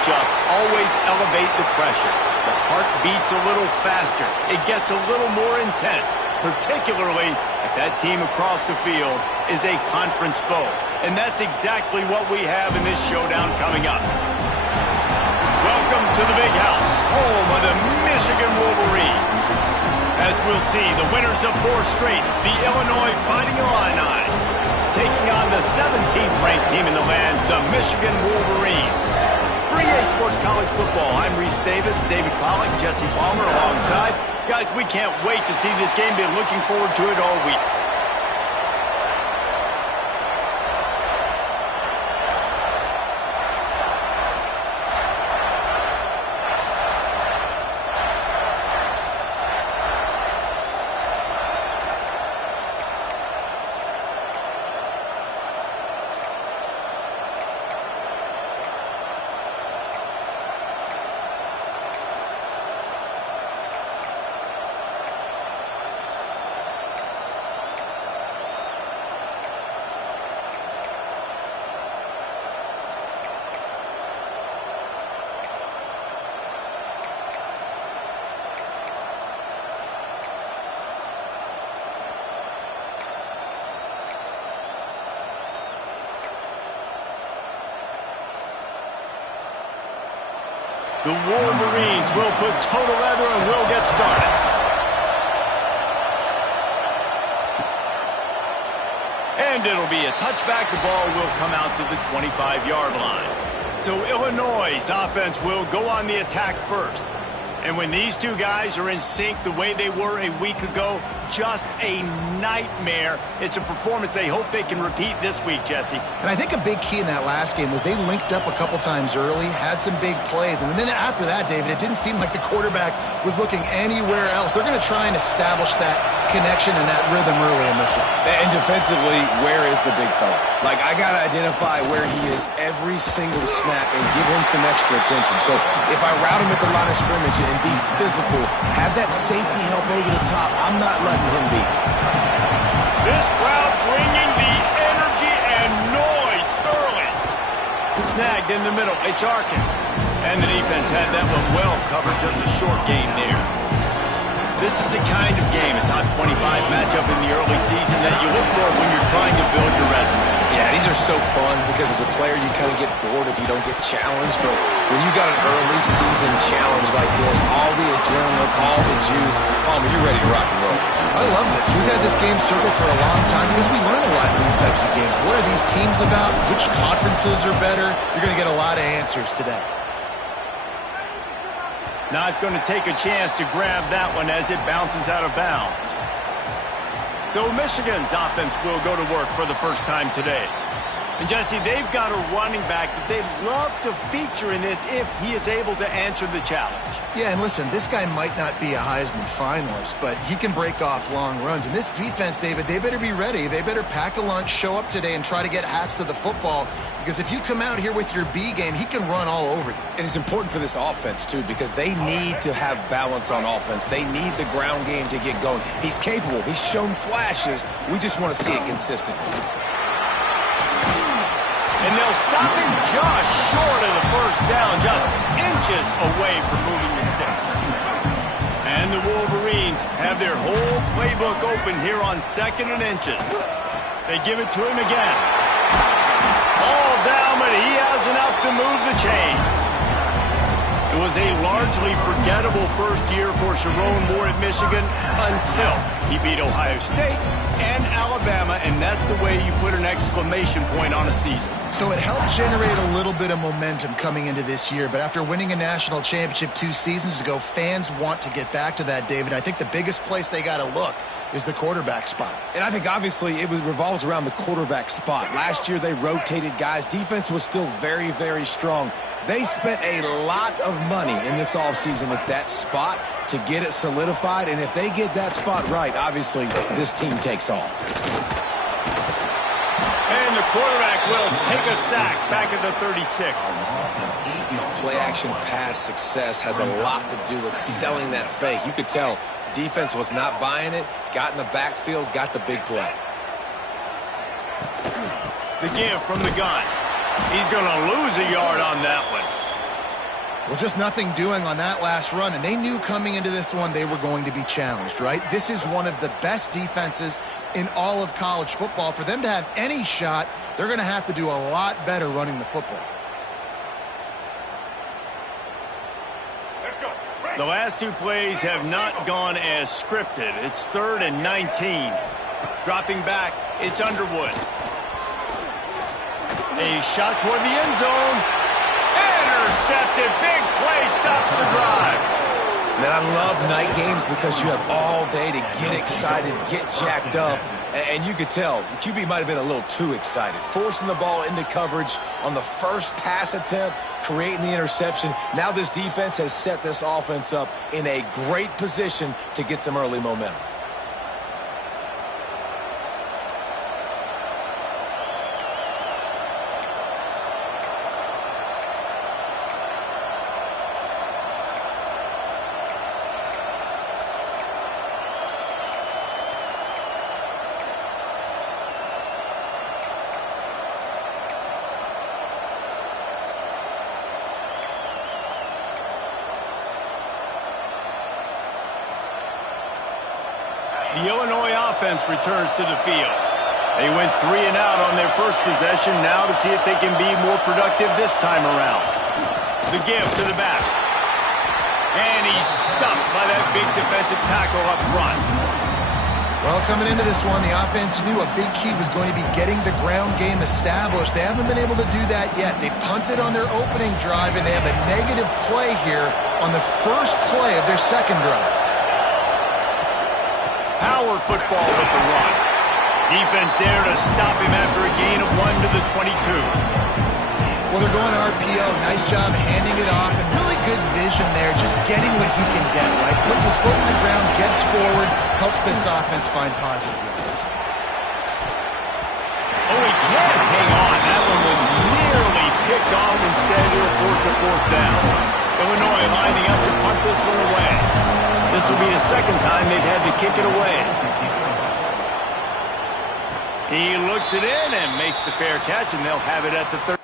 matchups always elevate the pressure. The heart beats a little faster. It gets a little more intense, particularly if that team across the field is a conference foe. And that's exactly what we have in this showdown coming up. Welcome to the Big House, home of the Michigan Wolverines. As we'll see, the winners of 4 straight, the Illinois Fighting Illini, taking on the 17th ranked team in the land, the Michigan Wolverines. For EA Sports College Football, I'm Reese Davis, David Pollack, Jesse Palmer alongside. Guys, we can't wait to see this game. Been looking forward to it all week. The Wolverines will put total leather and will get started. And it'll be a touchback. The ball will come out to the 25-yard line. So Illinois' offense will go on the attack first. And when these two guys are in sync the way they were a week ago, just a nightmare. It's a performance they hope they can repeat this week, Jesse. And I think a big key in that last game was they linked up a couple times early, had some big plays, and then after that, David, it didn't seem like the quarterback was looking anywhere else. They're going to try and establish that connection and that rhythm early in this one. And defensively, where is the big fella? Like, I got to identify where he is every single snap and give him some extra attention. So if I route him at the line of scrimmage and be physical, have that safety help over the top, I'm not letting him be. This crowd bringing the energy and noise early. Snagged in the middle. It's Arkin. And the defense had that one well covered. Just a short game there. This is the kind of game, a top 25 matchup in the early season that you look for when you're trying to build your resume. Yeah, these are so fun because as a player you kind of get bored if you don't get challenged. But when you got an early season challenge like this, all the adrenaline, all the juice, Palmer, you're ready to rock and roll. I love this. We've had this game circled for a long time because we learn a lot in these types of games. What are these teams about? Which conferences are better? You're going to get a lot of answers today. Not going to take a chance to grab that one as it bounces out of bounds. So Michigan's offense will go to work for the first time today. And Jesse, they've got a running back that they'd love to feature in this if he is able to answer the challenge. Yeah, and listen, this guy might not be a Heisman finalist, but he can break off long runs. And this defense, David, they better be ready. They better pack a lunch, show up today, and try to get hats to the football. Because if you come out here with your B game, he can run all over you. And it's important for this offense, too, because they need to have balance on offense. They need the ground game to get going. He's capable. He's shown flashes. We just want to see it consistent. And they'll stop him just short of the first down, just inches away from moving the sticks. And the Wolverines have their whole playbook open here on 2nd and inches. They give it to him again. All down, but he has enough to move the chains. It was a largely forgettable first year for Sharon Moore at Michigan until he beat Ohio State and Alabama, and that's the way you put an exclamation point on a season. So it helped generate a little bit of momentum coming into this year, but after winning a national championship 2 seasons ago, fans want to get back to that, David. I think the biggest place they got to look is the quarterback spot. And I think obviously it revolves around the quarterback spot. Last year they rotated guys. Defense was still very, very strong. They spent a lot of money in this offseason at that spot to get it solidified, and if they get that spot right, obviously this team takes off. And the quarterback will take a sack back at the 36. Play-action pass success has a lot to do with selling that fake. You could tell defense was not buying it, got in the backfield, got the big play. The give from the gun. He's going to lose a yard on that one. Well, just nothing doing on that last run, and they knew coming into this one they were going to be challenged, right? This is one of the best defenses in all of college football. For them to have any shot, they're going to have to do a lot better running the football. The last two plays have not gone as scripted. It's 3rd and 19. Dropping back, it's Underwood. A shot toward the end zone. Intercepted. Big play, stops the drive. Man, I love night games because you have all day to get excited, get jacked up. And you could tell, the QB might have been a little too excited. Forcing the ball into coverage on the first pass attempt, creating the interception. Now this defense has set this offense up in a great position to get some early momentum. The Illinois offense returns to the field. They went 3 and out on their first possession, now to see if they can be more productive this time around. The give to the back. And he's stuffed by that big defensive tackle up front. Well, coming into this one, the offense knew a big key was going to be getting the ground game established. They haven't been able to do that yet. They punted on their opening drive, and they have a negative play here on the first play of their second drive. Power football with the run. Defense there to stop him after a gain of 1 to the 22. Well, they're going RPO. Nice job handing it off, and really good vision there, just getting what he can get, right? Puts his foot in the ground, gets forward, helps this offense find positive yards. Oh, he can't hang on. That one was nearly picked off. Instead, he'll force a 4th down. Illinois lining up to punt this one away. This will be the second time they've had to kick it away. He looks it in and makes the fair catch, and they'll have it at the 30.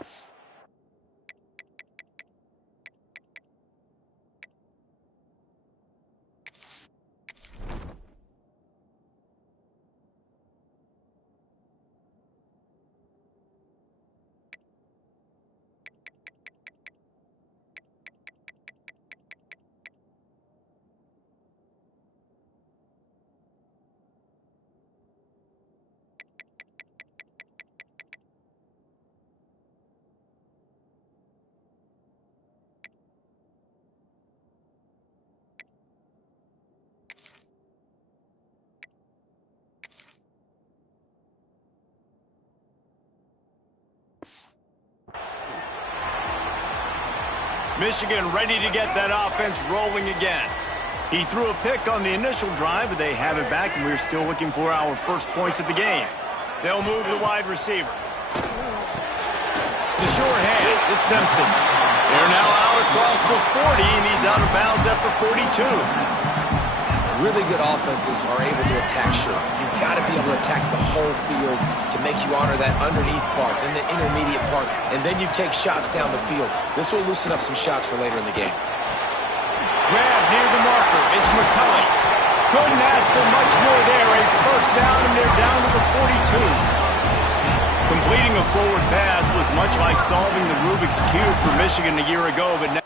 Michigan ready to get that offense rolling again. He threw a pick on the initial drive, but they have it back, and we're still looking for our first points of the game. They'll move the wide receiver. The short hands, it's Simpson. They're now out across the 40, and he's out of bounds at the 42. Really good offenses are able to attack short. You've got to be able to attack the whole field to make you honor that underneath part, then the intermediate part, and then you take shots down the field. This will loosen up some shots for later in the game. Grab near the marker. It's McCulley. Couldn't ask for much more there. A first down, and they're down to the 42. Completing a forward pass was much like solving the Rubik's Cube for Michigan a year ago, but now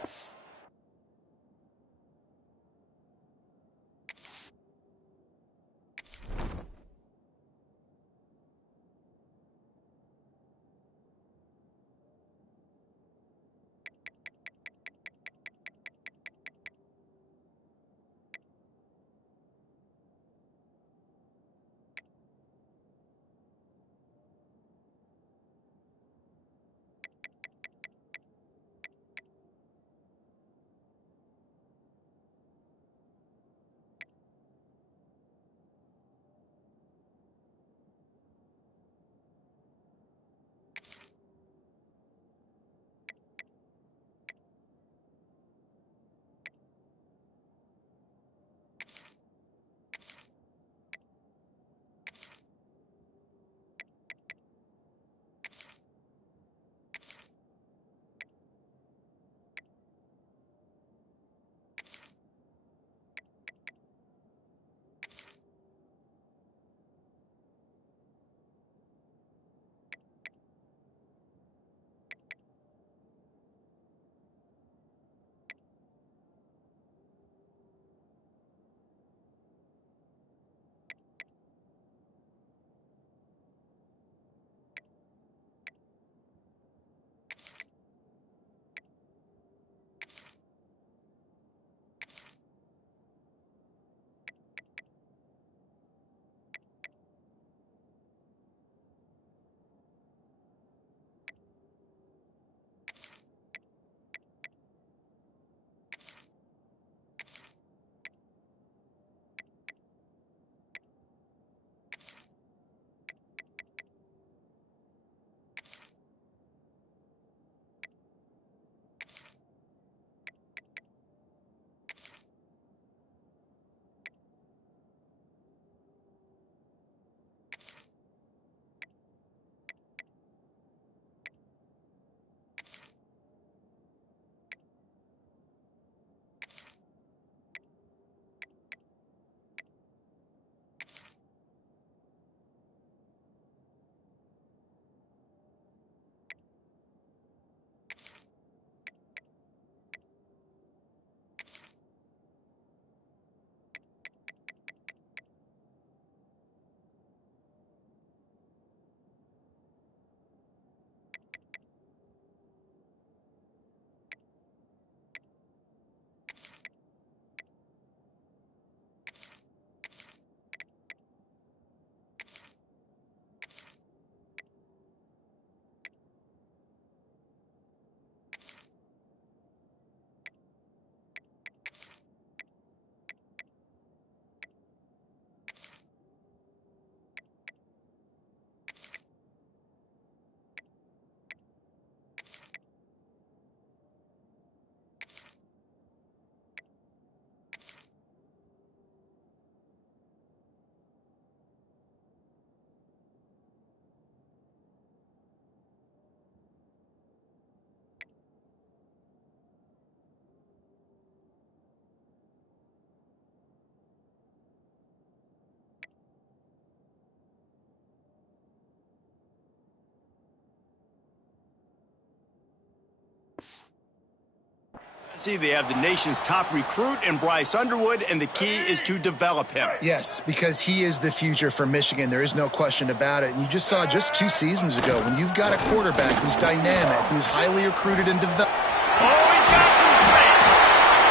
See, they have the nation's top recruit in Bryce Underwood, and the key is to develop him. Yes, because he is the future for Michigan. There is no question about it. And you just saw just 2 seasons ago, when you've got a quarterback who's dynamic, who's highly recruited and developed. Oh, he's got some space.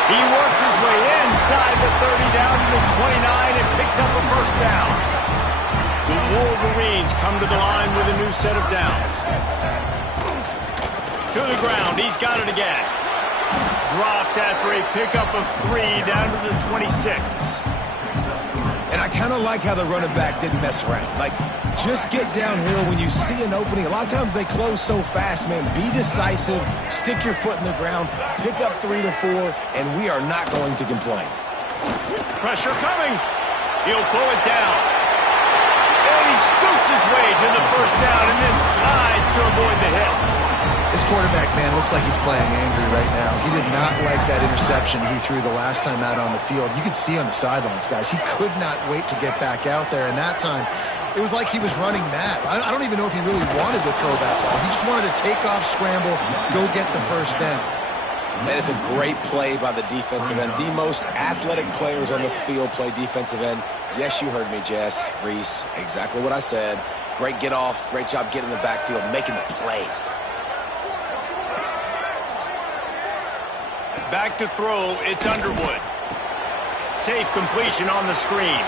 He works his way inside the 30 down to the 29 and picks up a first down. The Wolverines come to the line with a new set of downs. To the ground, he's got it again. Dropped after a pickup of 3 down to the 26. And I kind of like how the running back didn't mess around. Like, just get downhill when you see an opening. A lot of times they close so fast, man. Be decisive, stick your foot in the ground, pick up 3 to 4, and we are not going to complain. Pressure coming. He'll pull it down. And he scoots his way to the first down and then slides to avoid the hit. This quarterback, man, looks like he's playing angry right now. He did not like that interception he threw the last time out on the field. You could see on the sidelines, guys. He could not wait to get back out there, and that time it was like he was running mad. I don't even know if he really wanted to throw that ball. He just wanted to take off, scramble, go get the first down. Man, it's a great play by the defensive end. The most athletic players on the field play defensive end. Yes, you heard me, Jess, Reese. Exactly what I said. Great get off. Great job getting in the backfield, making the play. Back to throw, it's Underwood. Safe completion on the screen.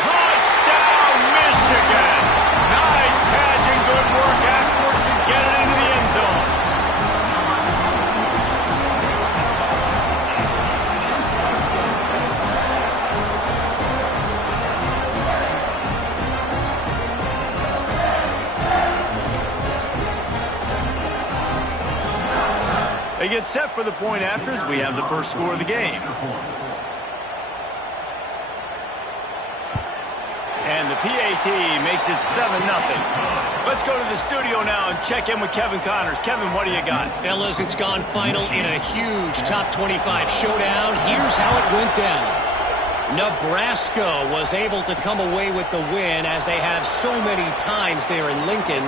Touchdown, Michigan! Nice catch and good work afterwards to get it into the end zone. They get set for the point after as we have the first score of the game. And the PAT makes it 7-0. Let's go to the studio now and check in with Kevin Connors. Kevin, what do you got? Fellas, it's gone final in a huge top 25 showdown. Here's how it went down. Nebraska was able to come away with the win, as they have so many times there in Lincoln,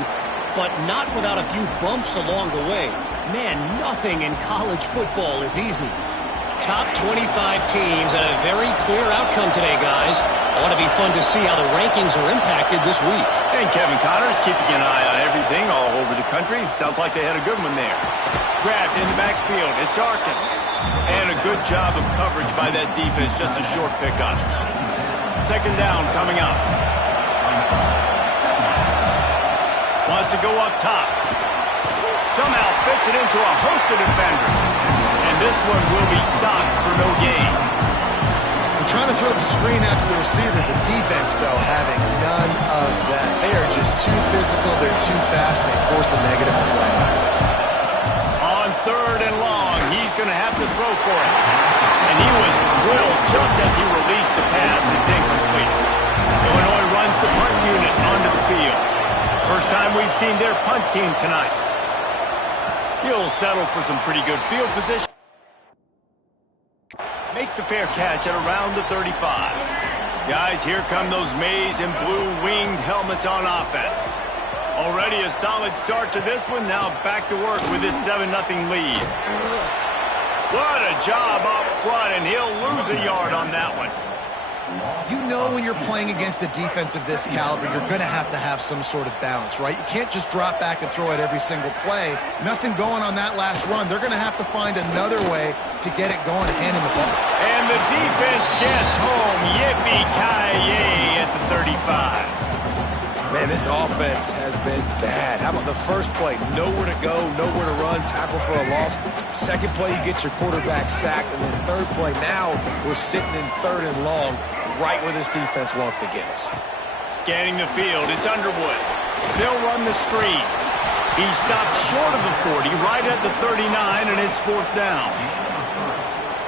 but not without a few bumps along the way. Man, nothing in college football is easy. Top 25 teams and a very clear outcome today, guys. Ought to be fun to see how the rankings are impacted this week. And Kevin Connors keeping an eye on everything all over the country. Sounds like they had a good one there. Grabbed in the backfield. It's Arkin. And a good job of coverage by that defense. Just a short pickup. Second down coming up. Wants to go up top. Somehow fits it into a host of defenders. And this one will be stopped for no gain. They're trying to throw the screen out to the receiver. The defense, though, having none of that. They are just too physical. They're too fast. They force a negative play. On 3rd and long, he's going to have to throw for it. And he was drilled just as he released the pass. It's incomplete. Illinois runs the punt unit onto the field. First time we've seen their punt team tonight. He'll settle for some pretty good field position. Make the fair catch at around the 35. Guys, here come those maize and blue winged helmets on offense. Already a solid start to this one. Now back to work with this 7-0 lead. What a job up front, and he'll lose a yard on that one. You know when you're playing against a defense of this caliber, you're going to have some sort of balance, right? You can't just drop back and throw it every single play. Nothing going on that last run. They're going to have to find another way to get it going, handing the ball. And the defense gets home. Yippee-ki-yay at the 35. Man, this offense has been bad. How about the first play? Nowhere to go, nowhere to run, tackle for a loss. Second play, you get your quarterback sacked. And then third play, now we're sitting in 3rd and long, right where this defense wants to get us. Scanning the field, it's Underwood. They'll run the screen. He stopped short of the 40, right at the 39, and it's 4th down.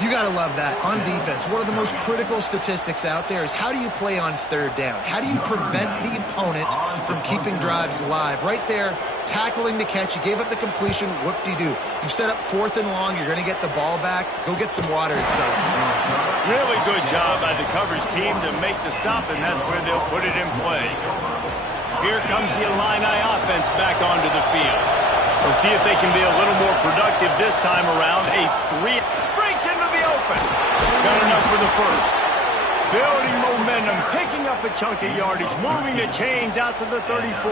You got to love that. On defense, one of the most critical statistics out there is how do you play on 3rd down? How do you prevent the opponent from keeping drives alive? Right there, tackling the catch. You gave up the completion. Whoop-de-doo. You've set up 4th and long. You're going to get the ball back. Go get some water and celebrate. Really good job by the coverage team to make the stop, and that's where they'll put it in play. Here comes the Illini offense back onto the field. We'll see if they can be a little more productive this time around. A 3 breaks into the open. Got enough for the first. Building momentum, picking up a chunk of yardage, moving the chains out to the 34.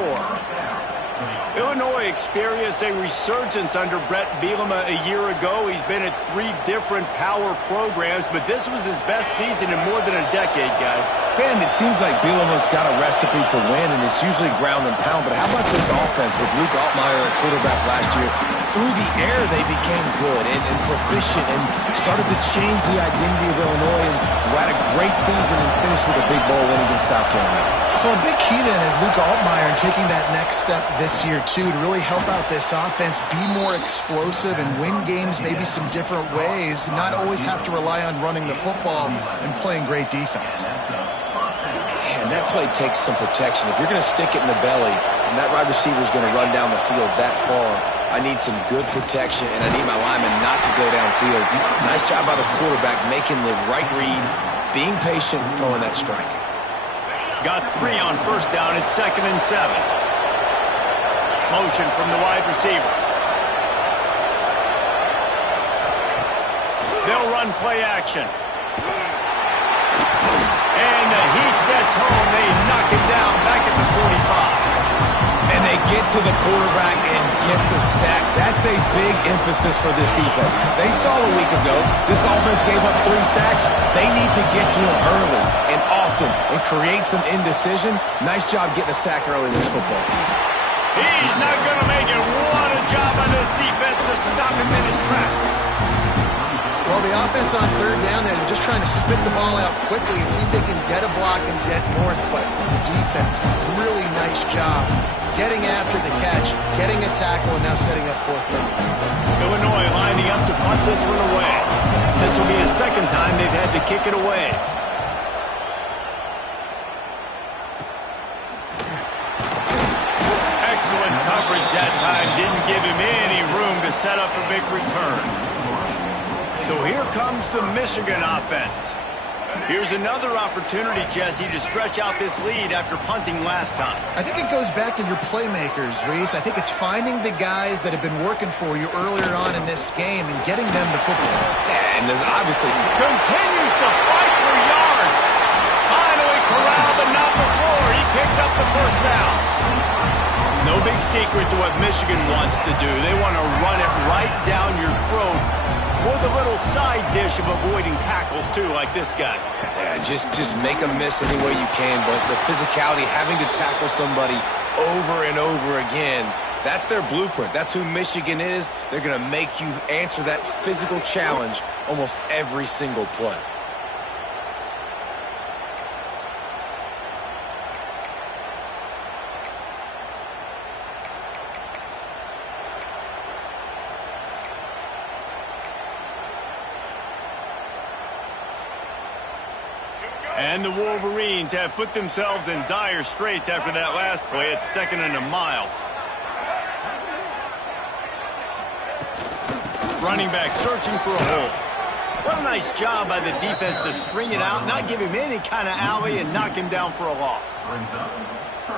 Illinois experienced a resurgence under Brett Bielema a year ago. He's been at 3 different power programs, but this was his best season in more than a decade, guys. And it seems like Bielema's got a recipe to win, and it's usually ground and pound. But how about this offense with Luke Altmaier at quarterback last year? Through the air, they became good and proficient and started to change the identity of Illinois, and had a great season and finished with a big bowl win against South Carolina. So a big key then is Luke Altmaier and taking that next step this year, too, to really help out this offense, be more explosive and win games maybe some different ways, and not always have to rely on running the football and playing great defense. Man, that play takes some protection. If you're going to stick it in the belly and that wide receiver is going to run down the field that far, I need some good protection, and I need my lineman not to go downfield. Nice job by the quarterback making the right read, being patient, and throwing that strike. Got 3 on first down. It's 2nd and 7. Motion from the wide receiver. They'll run play action. And the heat gets home. They knock it down back at the 45. And they get to the quarterback and get the sack. That's a big emphasis for this defense. They saw a week ago this offense gave up 3 sacks. They need to get to him early and often and create some indecision. Nice job getting a sack early in this football. He's not going to make it. What a job by this defense to stop him in his tracks. Well, the offense on 3rd down there, they're just trying to spit the ball out quickly and see if they can get a block and get north. But the defense, really nice job getting after the catch, getting a tackle, and now setting up 4th down. Illinois lining up to punt this one away. This will be the 2nd time they've had to kick it away. Excellent coverage that time. Didn't give him any room to set up a big return. So here comes the Michigan offense. Here's another opportunity, Jesse, to stretch out this lead after punting last time. I think it goes back to your playmakers, Reese. I think it's finding the guys that have been working for you earlier on in this game and getting them the football. Yeah, and there's obviously continues to fight for yards. Finally corralled, but not before. He picks up the first down. No big secret to what Michigan wants to do. They want to run it right down your throat with a little side dish of avoiding tackles, too, like this guy. Yeah, just make them miss any way you can, but the physicality, having to tackle somebody over and over again, that's their blueprint. That's who Michigan is. They're going to make you answer that physical challenge almost every single play. And the Wolverines have put themselves in dire straits after that last play. It's 2nd and a mile. Running back searching for a hole. What a nice job by the defense to string it out, not give him any kind of alley, and knock him down for a loss.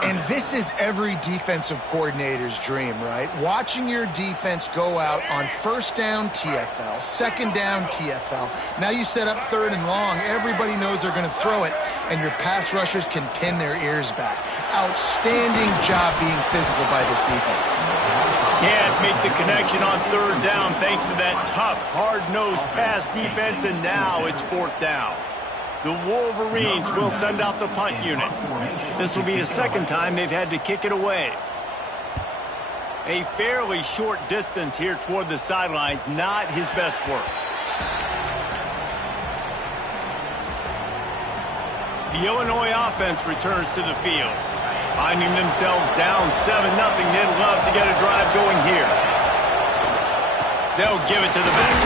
And this is every defensive coordinator's dream, right? Watching your defense go out on 1st down, TFL, 2nd down, TFL. Now you set up 3rd and long. Everybody knows they're going to throw it, and your pass rushers can pin their ears back. Outstanding job being physical by this defense. Can't make the connection on 3rd down thanks to that tough, hard-nosed pass defense, and now it's 4th down. The Wolverines will send out the punt unit. This will be the 2nd time they've had to kick it away. A fairly short distance here toward the sidelines, not his best work. The Illinois offense returns to the field. Finding themselves down 7-0, they'd love to get a drive going here. They'll give it to the back.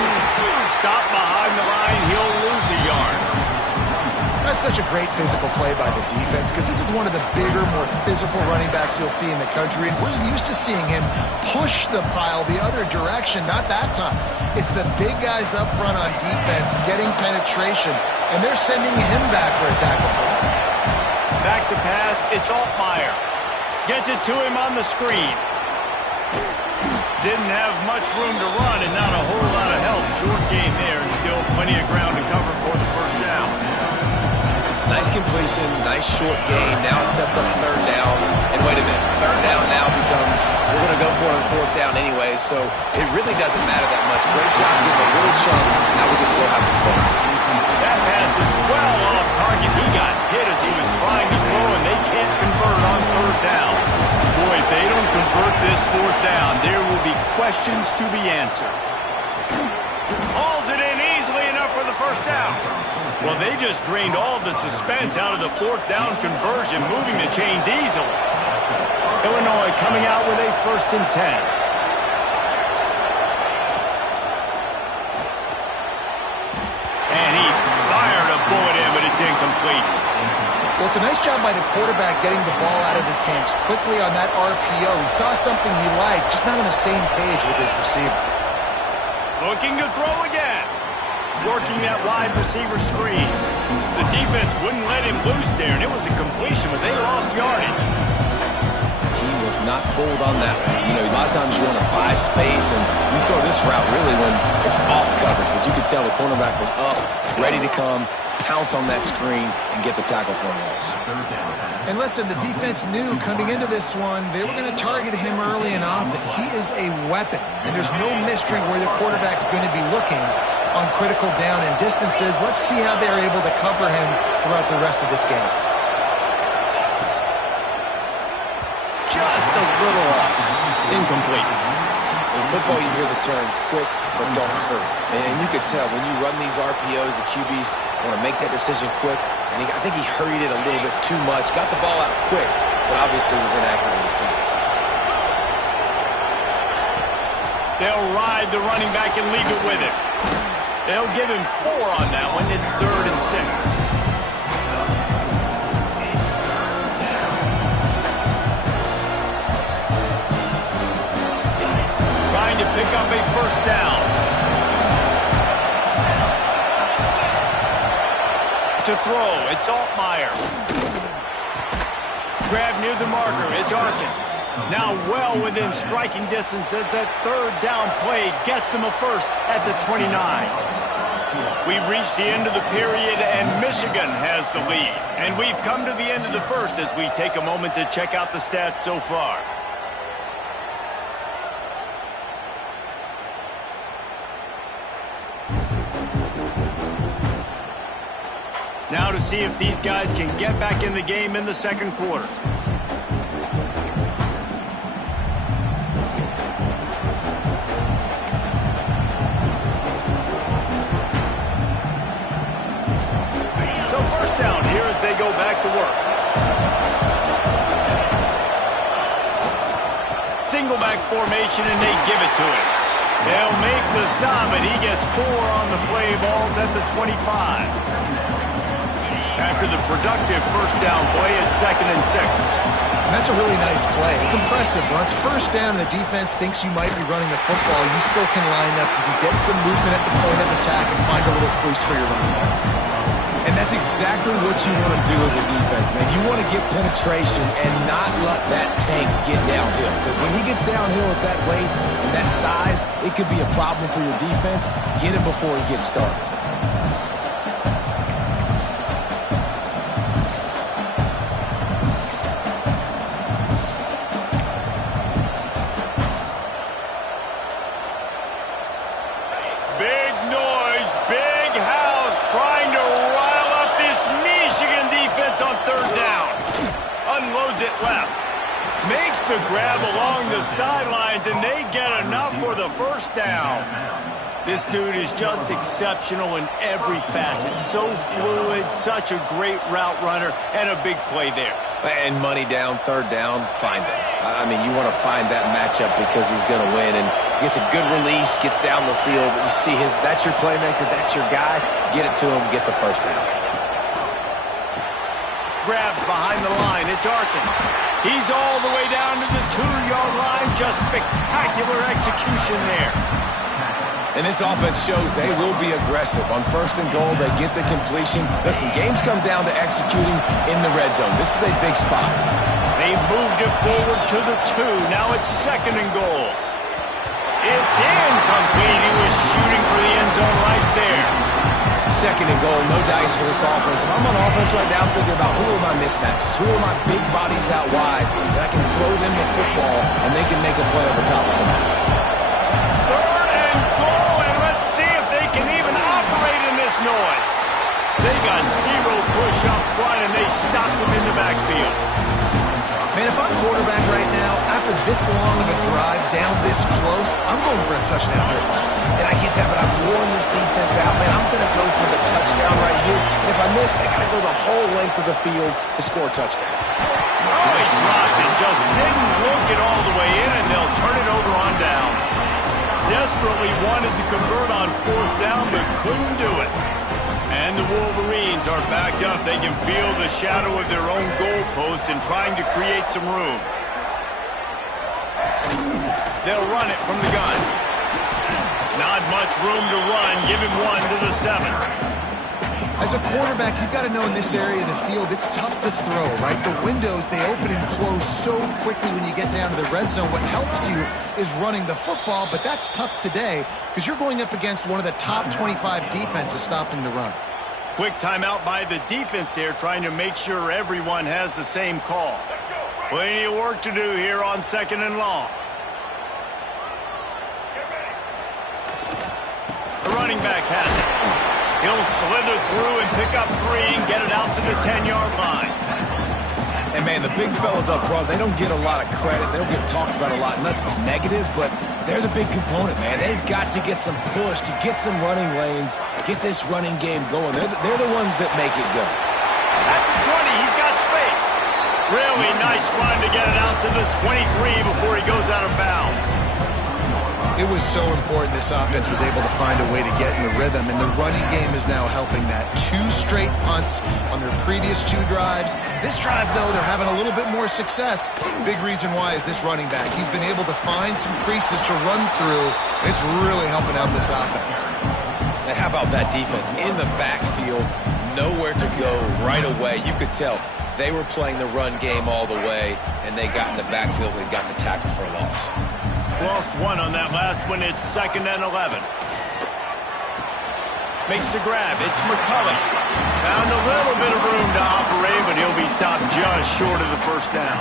Stop behind the line, he'll lose a yard. That's such a great physical play by the defense because this is one of the bigger, more physical running backs you'll see in the country, and we're used to seeing him push the pile the other direction. Not that time. It's the big guys up front on defense getting penetration, and they're sending him back for a tackle for it. Back to pass, it's Altmaier. Gets it to him on the screen. didn't have much room to run and not a whole lot of help. Short game there and still plenty of ground to cover for the first down. Nice completion, nice short gain. Now it sets up third down. And wait a minute, third down now becomes, we're going to go for it on fourth down anyway, so it really doesn't matter that much. Great job getting a little chunk. Now we get to go have some fun. That pass is well off target. He got hit as he was trying to throw, and they can't convert on third down. Boy, if they don't convert this fourth down, there will be questions to be answered. Hauls it in easily enough for the first down. Well, they just drained all the suspense out of the fourth down conversion, moving the chains easily. Illinois coming out with a 1st and 10. And he fired a bullet in, but it's incomplete. Well, it's a nice job by the quarterback getting the ball out of his hands quickly on that RPO. He saw something he liked, just not on the same page with his receiver. Looking to throw again. Working that wide receiver screen. The defense wouldn't let him loose there, and it was a completion, but they lost yardage. He was not fooled on that one. You know, a lot of times you want to buy space, and you throw this route really when it's off coverage. But you could tell the cornerback was up, ready to come, pounce on that screen, and get the tackle for a loss. And listen, the defense knew coming into this one, they were going to target him early and often. He is a weapon, and there's no mystery where the quarterback's going to be looking on critical down and distances. Let's see how they're able to cover him throughout the rest of this game. Just a little off. Incomplete. In football, you hear the term quick, but don't hurry. And you could tell when you run these RPOs, the QBs want to make that decision quick. And I think he hurried it a little bit too much. Got the ball out quick, but obviously was inaccurate with his pass. They'll ride the running back and leave it with him. They'll give him 4 on that one. It's 3rd and 6. Trying to pick up a first down. To throw, it's Altmaier. Grab near the marker, it's Arkin. Now well within striking distance as that third down play gets him a first at the 29. We've reached the end of the period, and Michigan has the lead. And we've come to the end of the first as we take a moment to check out the stats so far. Now to see if these guys can get back in the game in the second quarter. So first down here as they go back to work. Single back formation, and they give it to him. They'll make the stop, and he gets 4 on the play. Balls at the 25. After the productive first down play, it's 2nd and 6. And that's a really nice play. It's impressive. Once first down, the defense thinks you might be running the football. You still can line up. You can get some movement at the point of attack and find a little crease for your running back. And that's exactly what you want to do as a defense, man. You want to get penetration and not let that tank get downhill. Because when he gets downhill at that weight and that size, it could be a problem for your defense. Get him before he gets started. The grab along the sidelines, and they get enough for the first down. This dude is just exceptional in every facet. So fluid, such a great route runner, and a big play there. And money down, third down, find him. I mean, you want to find that matchup because he's going to win, and gets a good release, gets down the field. You see that's your playmaker, that's your guy. Get it to him, get the first down. Grabbed behind the line, it's Arkin. He's all the way down to the 2-yard line. Just spectacular execution there. And this offense shows they will be aggressive. On 1st and goal, they get the completion. Listen, games come down to executing in the red zone. This is a big spot. They've moved it forward to the 2. Now it's 2nd and goal. It's incomplete. He was shooting for the end zone right there. Second and goal, no dice for this offense. If I'm on offense right now, I'm thinking about who are my mismatches, who are my big bodies out wide that I can throw them the football and they can make a play over top of somebody. Third and goal, and let's see if they can even operate in this noise. They got zero push up front, and they stopped them in the backfield. Man, if I'm quarterback right now, after this long of a drive down this close, I'm going for a touchdown here. And I get that, but I've worn this defense out, man. I'm going to go for the touchdown right here. And if I miss, they got to go the whole length of the field to score a touchdown. Oh, he dropped it, just didn't look it all the way in, and they'll turn it over on downs. Desperately wanted to convert on fourth down, but couldn't do it. And the Wolverines are backed up. They can feel the shadow of their own goalpost and trying to create some room. They'll run it from the gun. Not much room to run. Give him one to the 7. As a quarterback, you've got to know in this area of the field, it's tough to throw, right? The windows, they open and close so quickly when you get down to the red zone. What helps you is running the football, but that's tough today because you're going up against one of the top 25 defenses stopping the run. Quick timeout by the defense there, trying to make sure everyone has the same call. Plenty of work to do here on 2nd and long. The running back has it. He'll slither through and pick up 3 and get it out to the 10-yard line. And, man, the big fellas up front, they don't get a lot of credit. They don't get talked about a lot unless it's negative, but they're the big component, man. They've got to get some push, to get some running lanes, get this running game going. They're the ones that make it go. At the 20, he's got space. Really nice run to get it out to the 23 before he goes out of bounds. It was so important this offense was able to find a way to get in the rhythm, and the running game is now helping that. 2 straight punts on their previous 2 drives. This drive, though, they're having a little bit more success. Big reason why is this running back. He's been able to find some creases to run through, and it's really helping out this offense. And how about that defense? In the backfield, nowhere to go right away. You could tell they were playing the run game all the way, and they got in the backfield and got the tackle for a loss. Lost 1 on that last one. It's 2nd and 11. Makes the grab. It's McCulley. Found a little bit of room to operate, but he'll be stopped just short of the first down.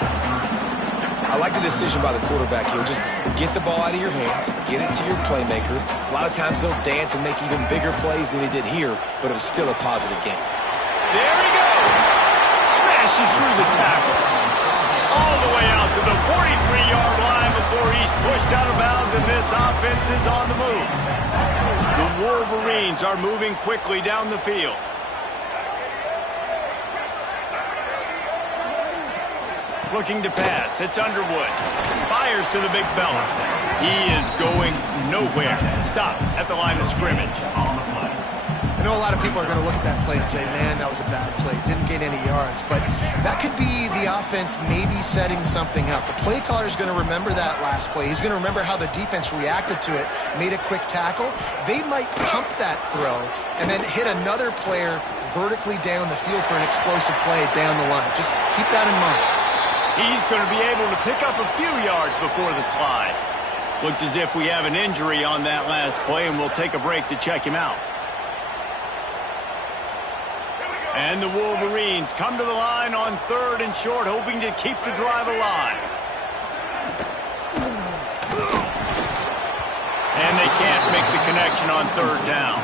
I like the decision by the quarterback here. Just get the ball out of your hands, get it to your playmaker. A lot of times they'll dance and make even bigger plays than he did here, but it was still a positive game. There he goes. Smashes through the tackle. All the way out to the 43-yard line before he's pushed out of bounds, and this offense is on the move. The Wolverines are moving quickly down the field. Looking to pass. It's Underwood. Fires to the big fella. He is going nowhere. Stop at the line of scrimmage. I know a lot of people are going to look at that play and say, man, that was a bad play. Didn't gain any yards. But that could be the offense maybe setting something up. The play caller is going to remember that last play. He's going to remember how the defense reacted to it, made a quick tackle. They might pump that throw and then hit another player vertically down the field for an explosive play down the line. Just keep that in mind. He's going to be able to pick up a few yards before the slide. Looks as if we have an injury on that last play, and we'll take a break to check him out. And the Wolverines come to the line on 3rd and short, hoping to keep the drive alive. And they can't make the connection on 3rd down.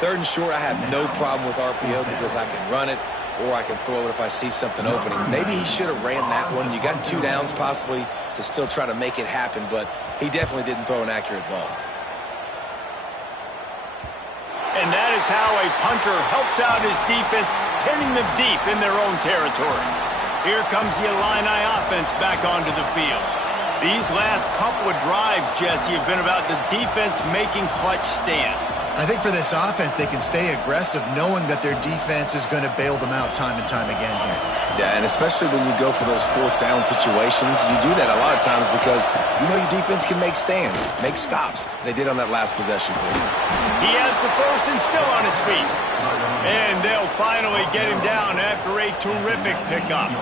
3rd and short, I have no problem with RPO because I can run it or I can throw it if I see something opening. Maybe he should have ran that one. You got 2 downs possibly to still try to make it happen, but he definitely didn't throw an accurate ball. And that is how a punter helps out his defense, pinning them deep in their own territory. Here comes the Illini offense back onto the field. These last couple of drives, Jesse, have been about the defense making clutch stand. I think for this offense, they can stay aggressive knowing that their defense is going to bail them out time and time again here. Yeah, and especially when you go for those 4th down situations, you do that a lot of times because you know your defense can make stands, make stops. They did on that last possession for you. He has the first and still on his feet. And they'll finally get him down after a terrific pickup.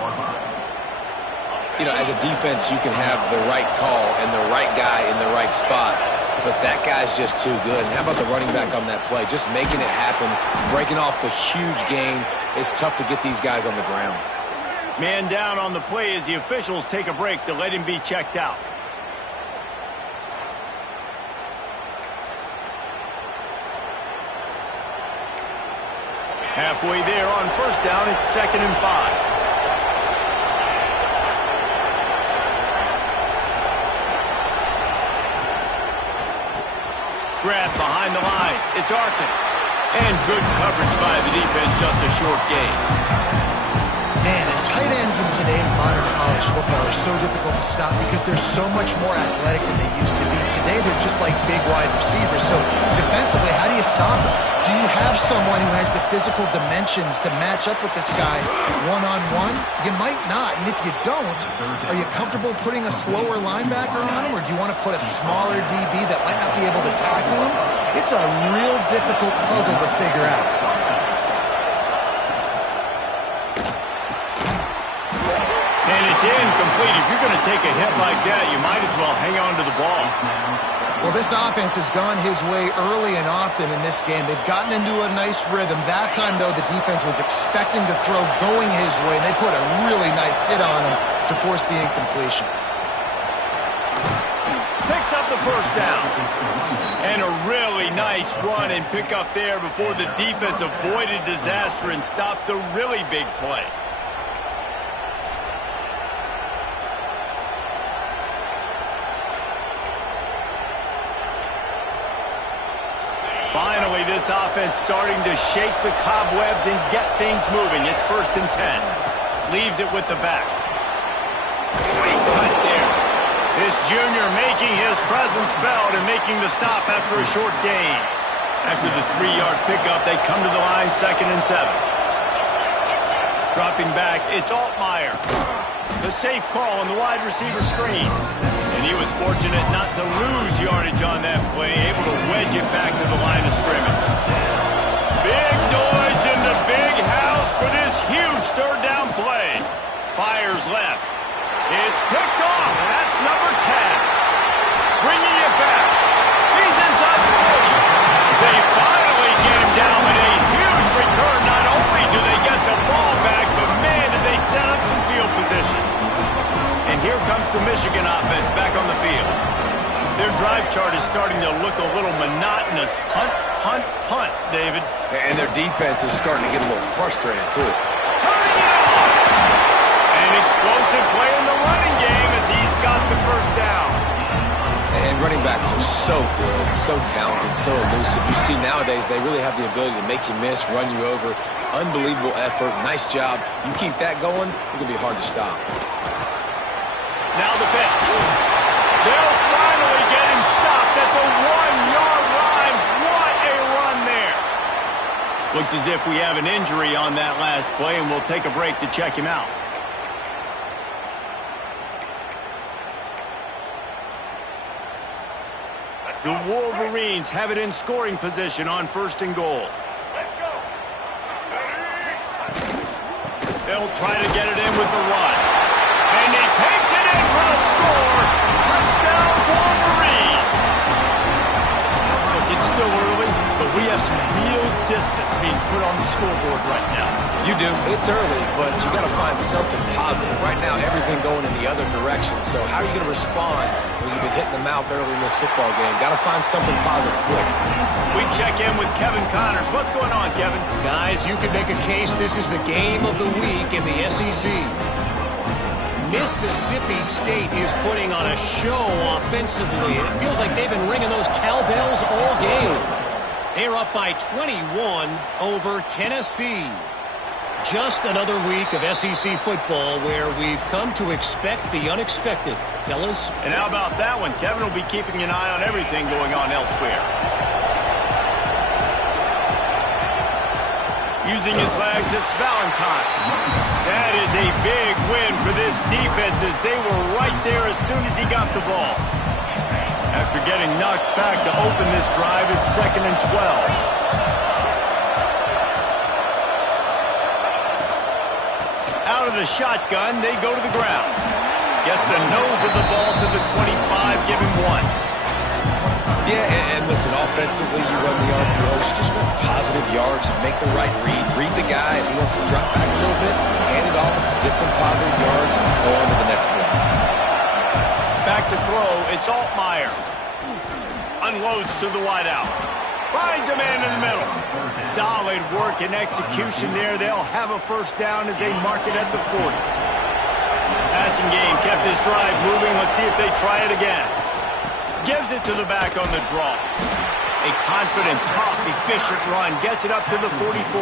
You know, as a defense, you can have the right call and the right guy in the right spot, but that guy's just too good. And how about the running back on that play? Just making it happen, breaking off the huge gain. It's tough to get these guys on the ground. Man down on the play as the officials take a break to let him be checked out. Halfway there on first down, it's 2nd and 5. Grab behind the line. It's Arkin. And good coverage by the defense, just a short gain. Man, and tight ends in today's modern college football are so difficult to stop because they're so much more athletic than they used to be. Today, they're just like big wide receivers. So defensively, how do you stop them? Do you have someone who has the physical dimensions to match up with this guy one-on-one? You might not, and if you don't, are you comfortable putting a slower linebacker on him, or do you want to put a smaller DB that might not be able to tackle him? It's a real difficult puzzle to figure out. And it's incomplete. If you're going to take a hit like that, you might as well hang on to the ball. Well, this offense has gone his way early and often in this game. They've gotten into a nice rhythm. That time, though, the defense was expecting to throw going his way, and they put a really nice hit on him to force the incompletion. Picks up the first down. And a really nice run and pick up there before the defense avoided disaster and stopped the really big play. Finally, this offense starting to shake the cobwebs and get things moving. It's 1st and 10. Leaves it with the back. Sweet cut there. This junior making his presence felt and making the stop after a short gain. After the 3-yard pickup, they come to the line 2nd and 7. Dropping back, it's Altmaier. The safe call on the wide receiver screen. And he was fortunate not to lose yardage on that play, able to wedge it back to the line of scrimmage. Big noise in the big house for this huge 3rd down play. Fires left. It's picked off, and that's number 10. Bringing it back. He's inside the 40. They finally get him down with a huge return. Not only do they get the ball back, but man, did they set up some field position. And here comes the Michigan offense back on the field. Their drive chart is starting to look a little monotonous. Punt, punt, punt, David. And their defense is starting to get a little frustrated, too. Turning it on! An explosive play in the running game as he's got the first down. And running backs are so good, so talented, so elusive. You see nowadays they really have the ability to make you miss, run you over. Unbelievable effort. Nice job. You keep that going, it's going to be hard to stop. Now the pitch. They'll finally get him stopped at the 1-yard line. What a run there. Looks as if we have an injury on that last play, and we'll take a break to check him out. The Wolverines have it in scoring position on 1st and goal. Let's go. They'll try to get it in with the run. And he takes it in for a score. Touchdown, Wolverine. Look, it's still early, but we have some real distance being put on the scoreboard right now. You do. It's early, but you got to find something positive. Right now, everything going in the other direction. So how are you going to respond when you've been hit in the mouth early in this football game? Got to find something positive quick. We check in with Kevin Connors. What's going on, Kevin? Guys, you could make a case this is the game of the week in the SEC. Mississippi State is putting on a show offensively. It feels like they've been ringing those cowbells all game. They're up by 21 over Tennessee. Just another week of SEC football where we've come to expect the unexpected, fellas. And how about that one? Kevin will be keeping an eye on everything going on elsewhere. Using his legs, it's Valentine. That is a big win for this defense as they were right there as soon as he got the ball. After getting knocked back to open this drive, it's 2nd and 12. Out of the shotgun, they go to the ground. Gets the nose of the ball to the 25, give him 1. Yeah, and listen, offensively, you run the RPO. You just run positive yards, make the right read the guy. If he wants to drop back a little bit, hand it off, get some positive yards, and go on to the next play. Back to throw, it's Altmaier. Unloads to the wideout. Finds a man in the middle. Solid work and execution there. They'll have a first down as they mark it at the 40. Passing game kept his drive moving. Let's see if they try it again. Gives it to the back on the draw. A confident, tough, efficient run. Gets it up to the 44.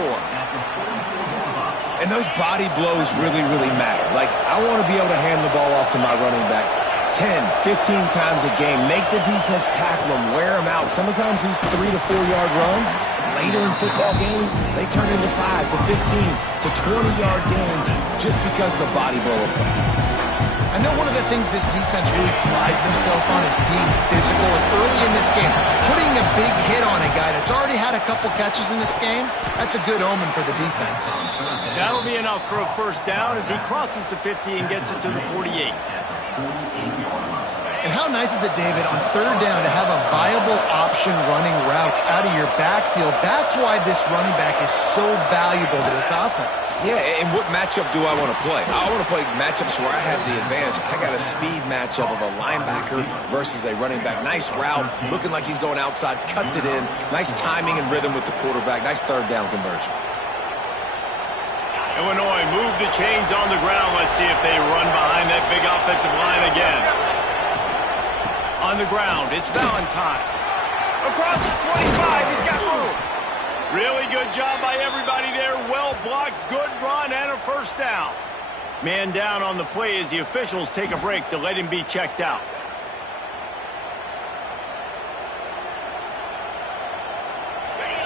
And those body blows really, really matter. Like, I want to be able to hand the ball off to my running back 10, 15 times a game. Make the defense tackle them, wear them out. Sometimes these 3 to 4 yard runs, later in football games, they turn into 5 to 15 to 20-yard gains just because of the body blow effect. I know one of the things this defense really prides themselves on is being physical. And early in this game, putting a big hit on a guy that's already had a couple catches in this game, that's a good omen for the defense. That'll be enough for a first down as he crosses the 50 and gets it to the 48. And how nice is it, David, on third down to have a viable option running routes out of your backfield? That's why this running back is so valuable to this offense. Yeah, and what matchup do I want to play? I want to play matchups where I have the advantage. I got a speed matchup of a linebacker versus a running back. Nice route, looking like he's going outside, cuts it in. Nice timing and rhythm with the quarterback. Nice third down conversion. Illinois move the chains on the ground. Let's see if they run behind that big offensive line again. On the ground, it's Valentine. Across the 25, he's got room. Really good job by everybody there. Well blocked, good run, and a first down. Man down on the play as the officials take a break to let him be checked out.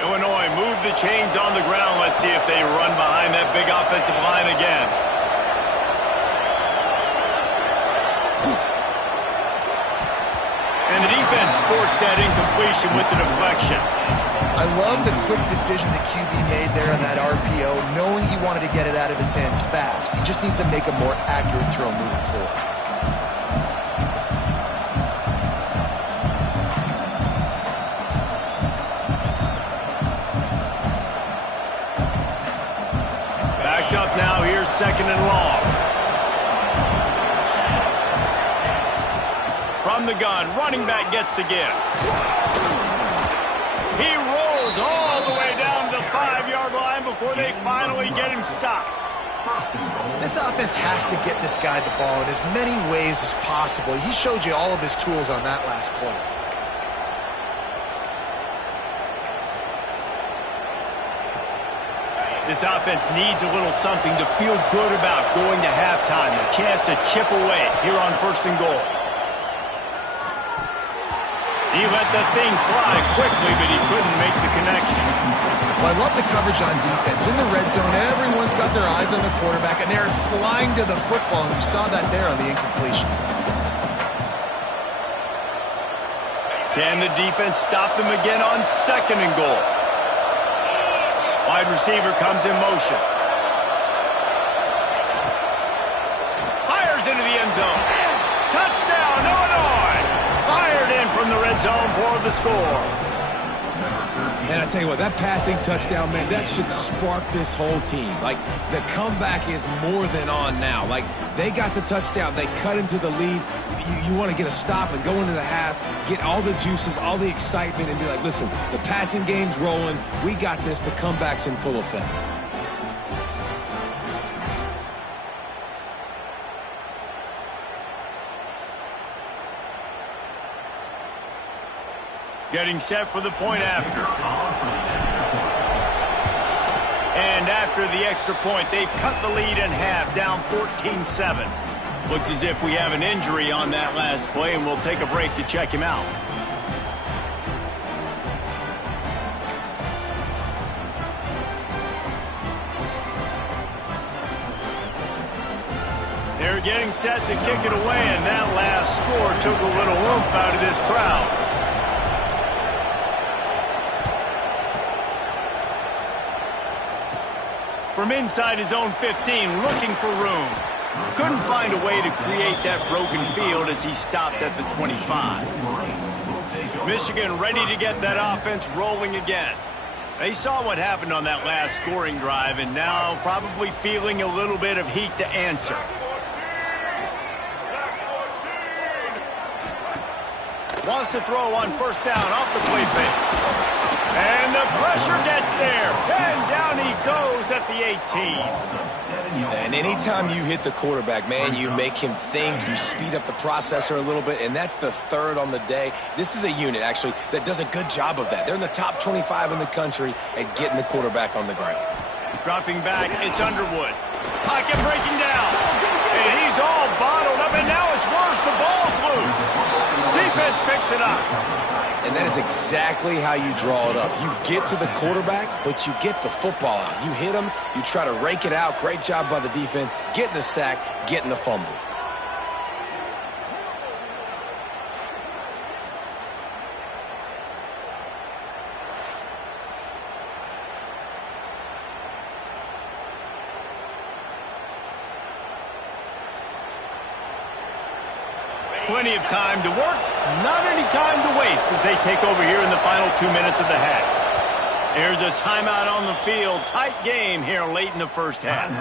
Illinois move the chains on the ground. Let's see if they run behind that big offensive line again. And the defense forced that incompletion with the deflection. I love the quick decision the QB made there on that RPO, knowing he wanted to get it out of his hands fast. He just needs to make a more accurate throw moving forward. Backed up now, here's second and long. From the gun, running back gets to give. He rolls all the way down to the 5-yard line before they finally get him stopped. This offense has to get this guy the ball in as many ways as possible. He showed you all of his tools on that last play. This offense needs a little something to feel good about going to halftime. A chance to chip away here on first and goal. He let that thing fly quickly, but he couldn't make the connection. Well, I love the coverage on defense. In the red zone, everyone's got their eyes on the quarterback, and they're flying to the football, and you saw that there on the incompletion. Can the defense stop them again on second and goal? Wide receiver comes in motion. Fires into the end zone. Touchdown, Illinois! Fired in from the red zone for the score. And I tell you what, that passing touchdown, man, that should spark this whole team. Like, the comeback is more than on now. Like, they got the touchdown. They cut into the lead. You want to get a stop and go into the half, get all the juices, all the excitement, and be like, listen, the passing game's rolling. We got this. The comeback's in full effect. Getting set for the point after. And after the extra point, they've cut the lead in half, down 14-7. Looks as if we have an injury on that last play, and we'll take a break to check him out. They're getting set to kick it away, and that last score took a little oomph out of this crowd. From inside his own 15, looking for room. Couldn't find a way to create that broken field as he stopped at the 25. Michigan ready to get that offense rolling again. They saw what happened on that last scoring drive and now probably feeling a little bit of heat to answer. Wants to throw on first down off the play fake. And the pressure gets there. And down he goes at the 18. And anytime you hit the quarterback, man, you make him think, you speed up the processor a little bit, and that's the third on the day. This is a unit, actually, that does a good job of that. They're in the top 25 in the country at getting the quarterback on the ground. Dropping back, it's Underwood. Pocket breaking down. And he's all bottled up, and now it's worse. The ball's loose. Defense picks it up. And that is exactly how you draw it up. You get to the quarterback, but you get the football out. You hit him, you try to rake it out. Great job by the defense. Getting the sack, getting the fumble. Plenty of time to work, not any time to waste as they take over here in the final 2 minutes of the half. There's a timeout on the field. Tight game here late in the first half.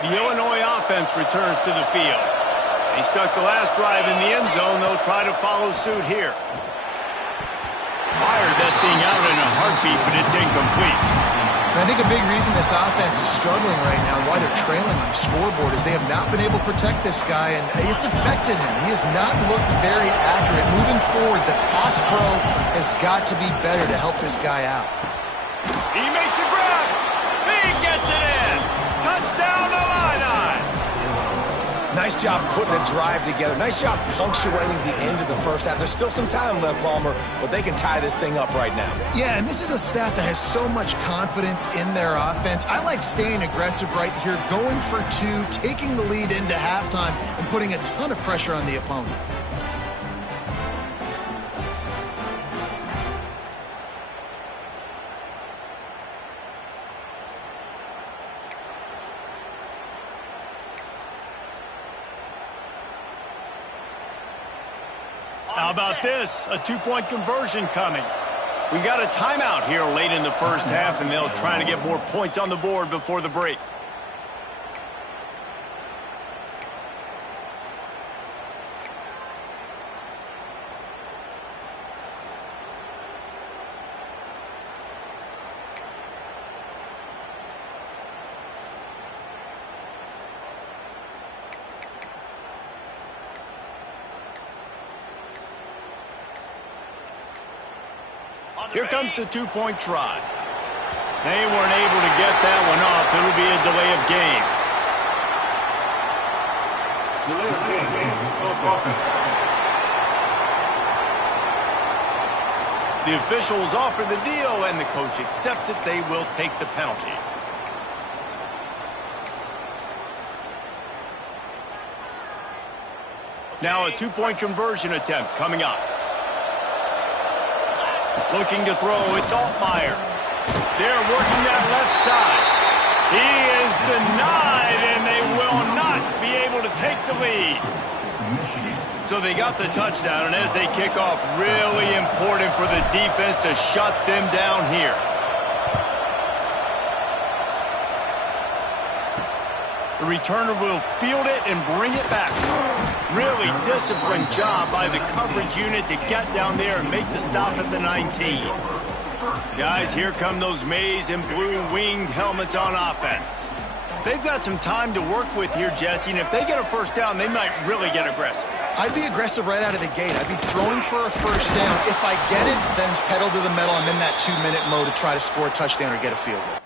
The Illinois offense returns to the field. They stuck the last drive in the end zone. They'll try to follow suit here. Fired that thing out in a heartbeat, but it's incomplete. And I think a big reason this offense is struggling right now and why they're trailing on the scoreboard is they have not been able to protect this guy, and it's affected him. He has not looked very accurate. Moving forward, the pass pro has got to be better to help this guy out. He makes a grab. He gets it in. Touchdown, Illini. Nice job putting a drive together. Nice job punctuating the end of the first half. There's still some time left, Palmer, but they can tie this thing up right now. Yeah, and this is a staff that has so much confidence in their offense. I like staying aggressive right here, going for two, taking the lead into halftime, and putting a ton of pressure on the opponent. How about this? A two-point conversion coming. We got a timeout here late in the first half, and they'll try to get more points on the board before the break. Here comes the two-point try. They weren't able to get that one off. It'll be a delay of game. The officials offer the deal, and the coach accepts it. They will take the penalty. Now a two-point conversion attempt coming up. Looking to throw, it's Altmaier. They're working that left side. He is denied, and they will not be able to take the lead. So they got the touchdown, and as they kick off, really important for the defense to shut them down here. The returner will field it and bring it back. Really disciplined job by the coverage unit to get down there and make the stop at the 19. Guys, here come those maize and blue winged helmets on offense. They've got some time to work with here, Jesse, and if they get a first down, they might really get aggressive. I'd be aggressive right out of the gate. I'd be throwing for a first down. If I get it, then it's pedal to the metal. I'm in that 2-minute mode to try to score a touchdown or get a field goal.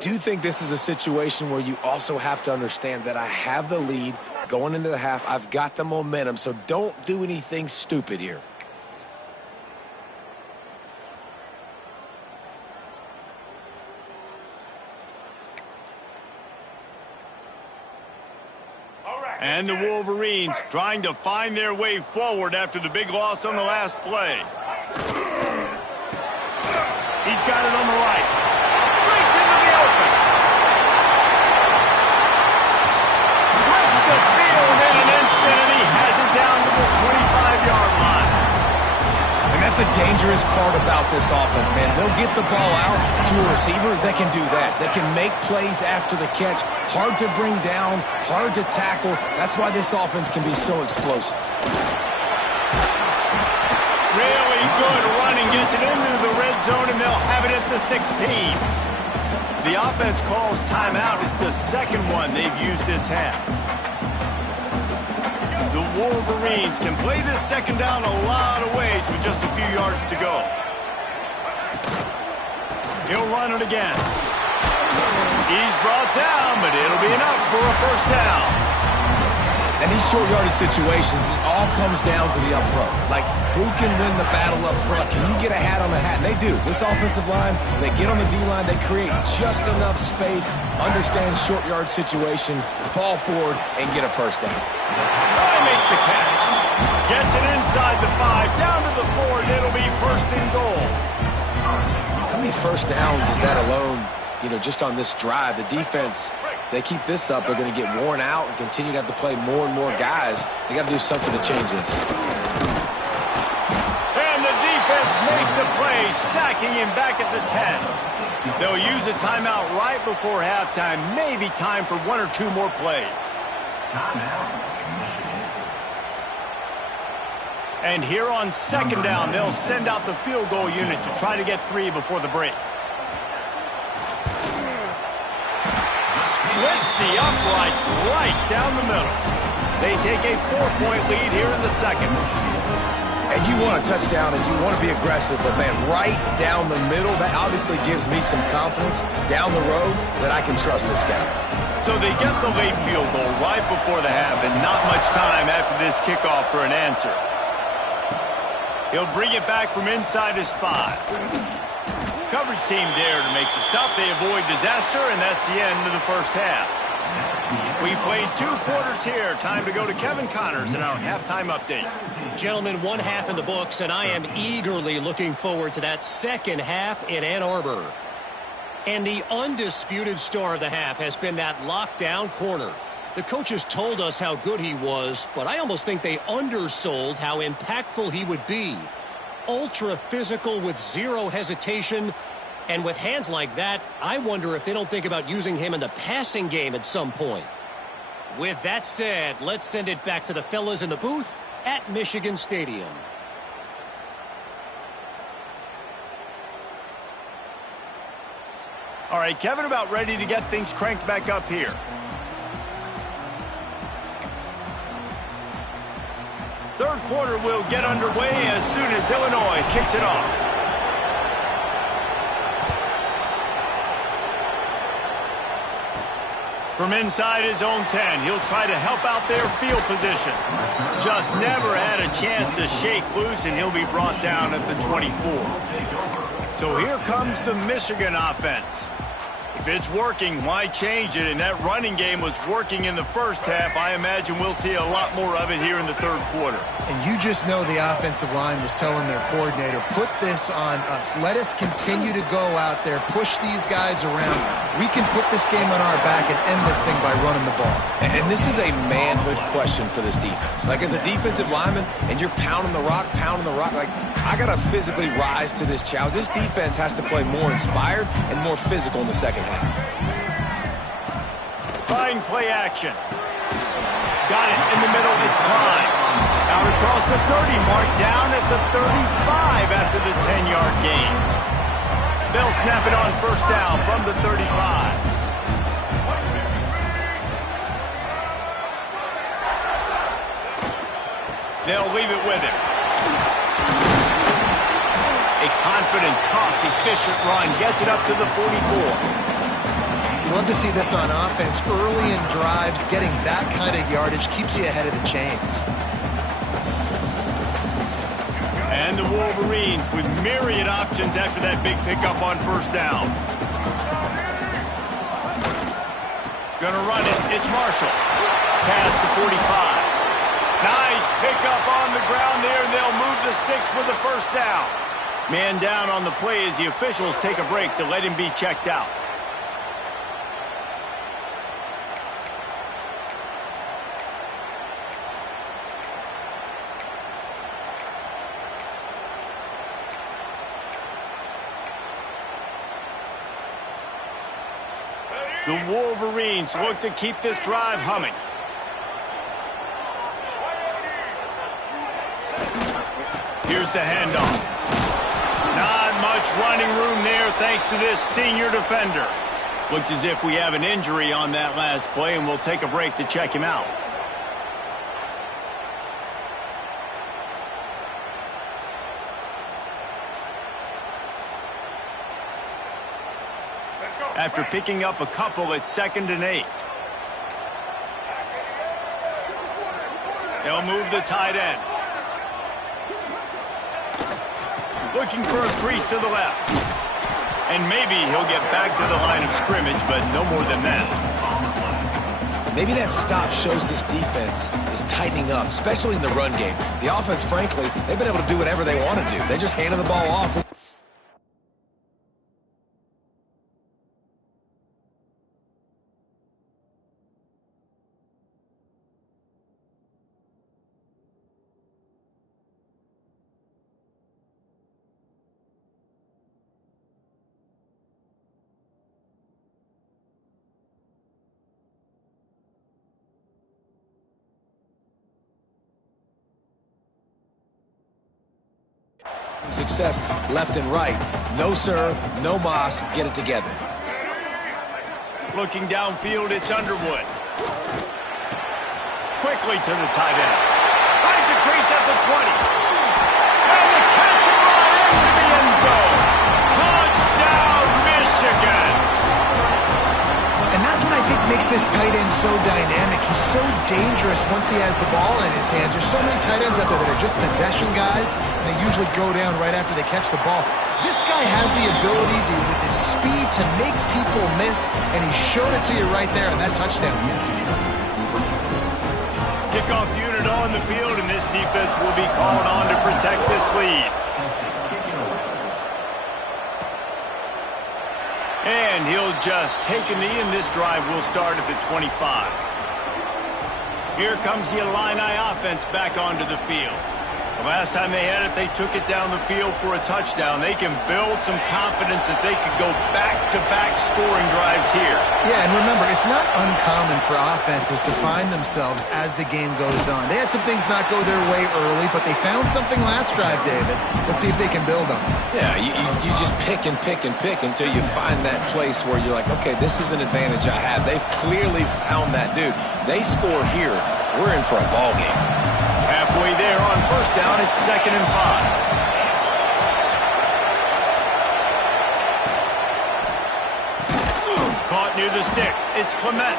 do think this is a situation where you also have to understand that I have the lead going into the half. I've got the momentum, so don't do anything stupid here. And the Wolverines trying to find their way forward after the big loss on the last play. He's got it on the right. Breaks into the open. Flips the field in an instant, and he has it down to the 25-yard line. And that's the dangerous part about this offense, man. They'll get the ball out to a receiver that can do that. They can make plays after the catch. Hard to bring down, hard to tackle. That's why this offense can be so explosive. Really good running, gets it into the red zone, and they'll have it at the 16. The offense calls timeout. It's the second one they've used this half. The Wolverines can play this second down a lot of ways with just a few yards to go. He'll run it again. He's brought down, but it'll be enough for a first down. And these short yardage situations, it all comes down to the up front. Like, who can win the battle up front? Can you get a hat on the hat? And they do. This offensive line, they get on the D-line, they create just enough space, understand short yard situation, fall forward, and get a first down. He makes the catch. Gets it inside the 5, down to the 4, and it'll be first and goal. How many first downs is that alone, just on this drive? The defense, they keep this up, they're going to get worn out and continue to have to play more and more guys. They got to do something to change this. And the defense makes a play, sacking him back at the 10. They'll use a timeout right before halftime. Maybe time for one or two more plays. And here on second down, they'll send out the field goal unit to try to get 3 before the break. Splits the uprights right down the middle. They take a 4-point lead here in the second. And you want a touchdown and you want to be aggressive, but man, right down the middle, that obviously gives me some confidence down the road that I can trust this guy. So they get the late field goal right before the half, and not much time after this kickoff for an answer. He'll bring it back from inside his 5. Coverage team there to make the stop. They avoid disaster, and that's the end of the first half. We played 2 quarters here. Time to go to Kevin Connors in our halftime update. Gentlemen, 1 half in the books, and I am eagerly looking forward to that second half in Ann Arbor. And the undisputed star of the half has been that lockdown corner. The coaches told us how good he was, but I almost think they undersold how impactful he would be. Ultra physical with zero hesitation. And with hands like that, I wonder if they don't think about using him in the passing game at some point. With that said, let's send it back to the fellas in the booth at Michigan Stadium. All right, Kevin, about ready to get things cranked back up here. Third quarter will get underway as soon as Illinois kicks it off. From inside his own 10, he'll try to help out their field position. Just never had a chance to shake loose, and he'll be brought down at the 24. So here comes the Michigan offense. If it's working, why change it? And that running game was working in the first half. I imagine we'll see a lot more of it here in the third quarter. And you just know the offensive line was telling their coordinator, put this on us. Let us continue to go out there, push these guys around. We can put this game on our back and end this thing by running the ball. And this is a manhood question for this defense. Like, as a defensive lineman, and you're pounding the rock, like, I got to physically rise to this challenge. This defense has to play more inspired and more physical in the second half. Trying play action. Got it in the middle. It's Klein. Out across the 30 mark, down at the 35 after the 10-yard gain. They'll snap it on first down from the 35. They'll leave it with him. A confident, tough, efficient run gets it up to the 44. Love to see this on offense. Early in drives, getting that kind of yardage keeps you ahead of the chains. And the Wolverines with myriad options after that big pickup on first down. Gonna run it. It's Marshall. Past the 45. Nice pickup on the ground there, and they'll move the sticks for the first down. Man down on the play as the officials take a break to let him be checked out. The Wolverines look to keep this drive humming. Here's the handoff. Not much running room there thanks to this senior defender. Looks as if we have an injury on that last play, and we'll take a break to check him out. After picking up a couple at 2nd and 8. They'll move the tight end. Looking for a crease to the left. And maybe he'll get back to the line of scrimmage, but no more than that. Maybe that stop shows this defense is tightening up, especially in the run game. The offense, frankly, they've been able to do whatever they want to do. They just handed the ball off. Success left and right. No serve, no moss. Get it together. Looking downfield, it's Underwood. Quickly to the tight end. Finds a crease at the 20. And the catch and run into the end zone. Touchdown, Michigan. And that's what I think makes this tight end so dynamic. He's so dangerous once he has the ball in his hands. There's so many tight ends out there that are just possession guys, and they usually go down right after they catch the ball. This guy has the ability to, with his speed, to make people miss, and he showed it to you right there in that touchdown. Kickoff unit on the field, and this defense will be called on to protect this lead. And he'll just take a knee, and this drive will start at the 25. Here comes the Illini offense back onto the field. The last time they had it, they took it down the field for a touchdown. They can build some confidence that they could go back-to-back scoring drives here. Yeah, and remember, it's not uncommon for offenses to find themselves as the game goes on. They had some things not go their way early, but they found something last drive, David. Let's see if they can build on it. Yeah, you just pick and pick and pick until you find that place where you're like, okay, this is an advantage I have. They've clearly found that dude. They score here, we're in for a ball game. Halfway there on first down, it's 2nd and 5. Caught near the sticks. It's Clement.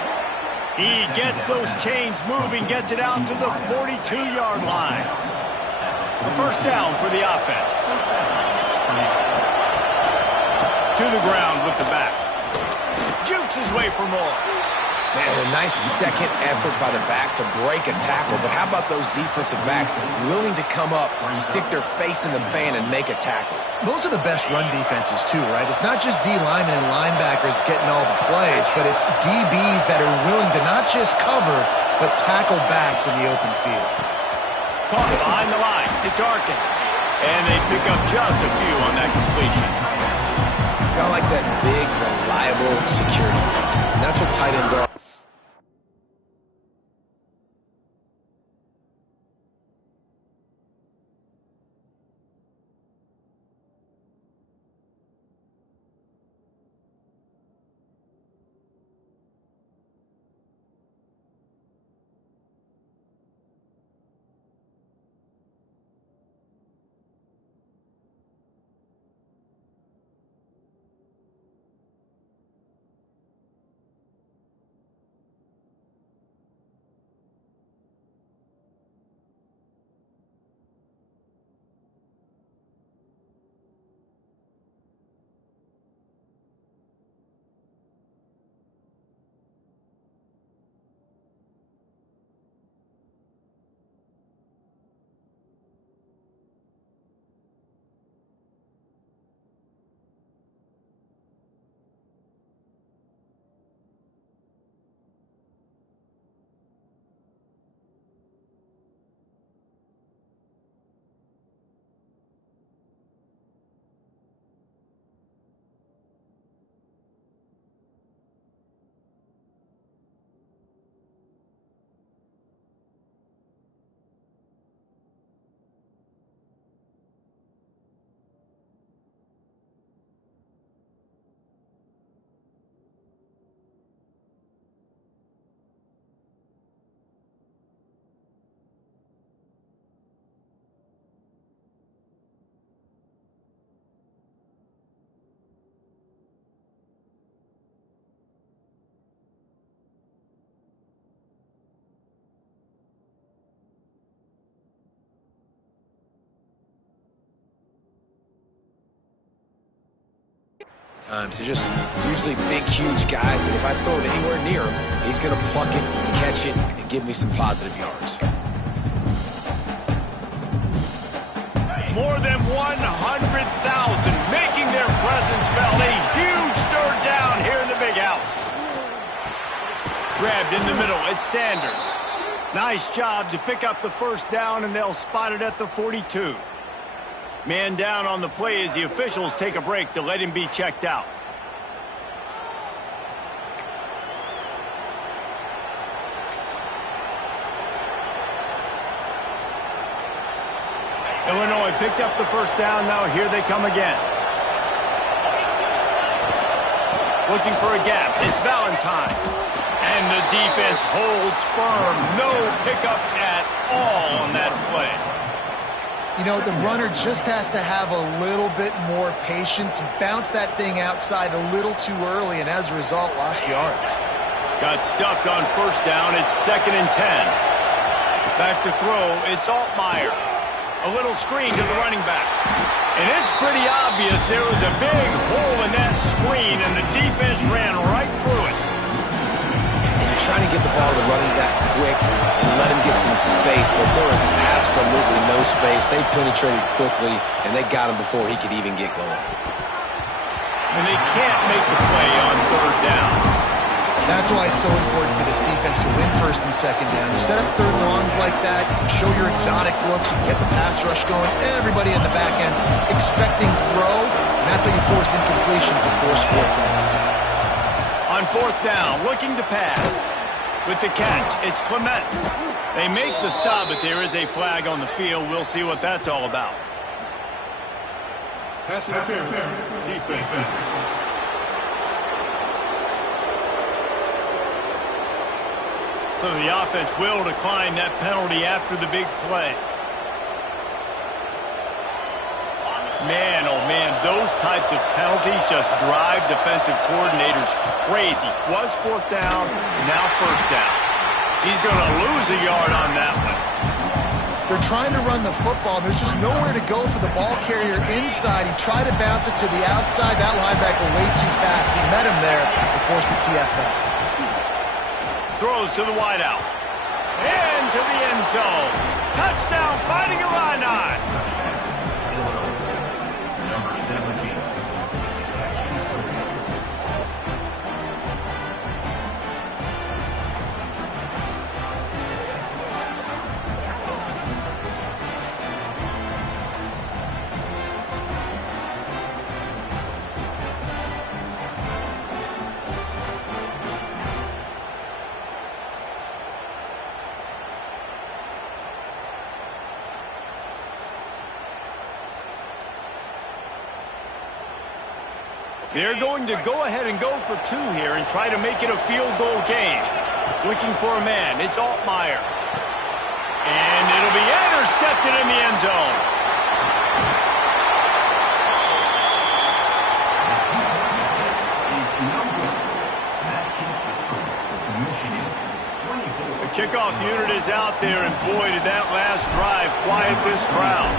He gets those chains moving, gets it out to the 42-yard line. The first down for the offense. To the ground with the back. Jukes his way for more. Man, a nice second effort by the back to break a tackle, but how about those defensive backs willing to come up, stick their face in the fan, and make a tackle? Those are the best run defenses, too, right? It's not just D linemen and linebackers getting all the plays, but it's DBs that are willing to not just cover, but tackle backs in the open field. Caught behind the line. It's Arkin. And they pick up just a few on that completion. Kind of like that big, reliable security. And that's what tight ends are. times. They're just usually big, huge guys that if I throw it anywhere near him, he's going to pluck it, catch it, and give me some positive yards. More than 100,000 making their presence felt. A huge third down here in the big house. Grabbed in the middle. It's Sanders. Nice job to pick up the first down, and they'll spot it at the 42. Man down on the play as the officials take a break to let him be checked out. Illinois picked up the first down. Now here they come again. Looking for a gap. It's Valentine. And the defense holds firm. No pickup at all on that play. You know, the runner just has to have a little bit more patience. He bounced that thing outside a little too early, and as a result, lost yards. Got stuffed on first down. It's 2nd and 10. Back to throw. It's Altmaier. A little screen to the running back. And it's pretty obvious there was a big hole in that screen, and the defense ran right through it. And you're trying to get the ball to the running back quick and let him get some space, but there was absolutely no space. They penetrated quickly, and they got him before he could even get going. And they can't make the play on third down. That's why it's so important for this defense to win first and second down. You set up third and longs like that, you can show your exotic looks, you can get the pass rush going, everybody in the back end expecting throw, and that's how you force incompletions and force fourth downs. On fourth down, looking to pass. With the catch, it's Clement. They make the stop, but there is a flag on the field. We'll see what that's all about. Pass interference, defense. So the offense will decline that penalty after the big play. Man, oh man, those types of penalties just drive defensive coordinators crazy. Was fourth down, now first down. He's going to lose a yard on that one. They're trying to run the football. There's just nowhere to go for the ball carrier inside. He tried to bounce it to the outside. That linebacker way too fast. He met him there and forced the TFL. Throws to the wideout. Into the end zone. Touchdown, Fighting Illini. Number 17. They're going to go ahead and go for two here and try to make it a field goal game. Looking for a man. It's Altmaier. And it'll be intercepted in the end zone. The kickoff unit is out there, and boy, did that last drive quiet this crowd.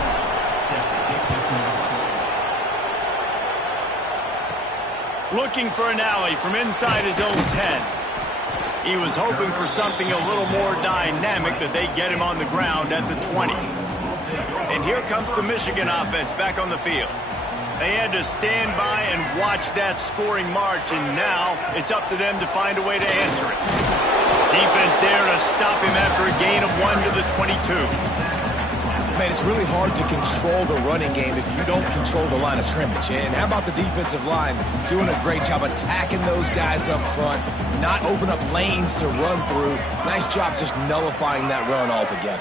Looking for an alley from inside his own 10. He was hoping for something a little more dynamic, that they get him on the ground at the 20. And here comes the Michigan offense back on the field. They had to stand by and watch that scoring march, and now it's up to them to find a way to answer it. Defense there to stop him after a gain of 1 to the 22. Man, it's really hard to control the running game if you don't control the line of scrimmage. And how about the defensive line doing a great job attacking those guys up front, not open up lanes to run through. Nice job just nullifying that run altogether.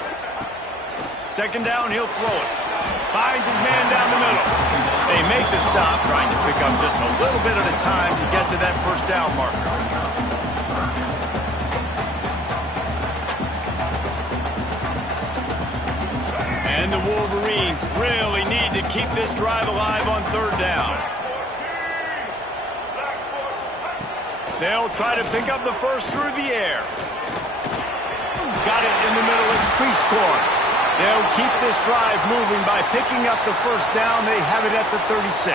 Second down, he'll throw it. Finds his man down the middle. They make the stop, trying to pick up just a little bit at a time to get to that first down marker. And the Wolverines really need to keep this drive alive on third down. They'll try to pick up the first through the air. Got it in the middle. It's Cleescorn. They'll keep this drive moving by picking up the first down. They have it at the 36.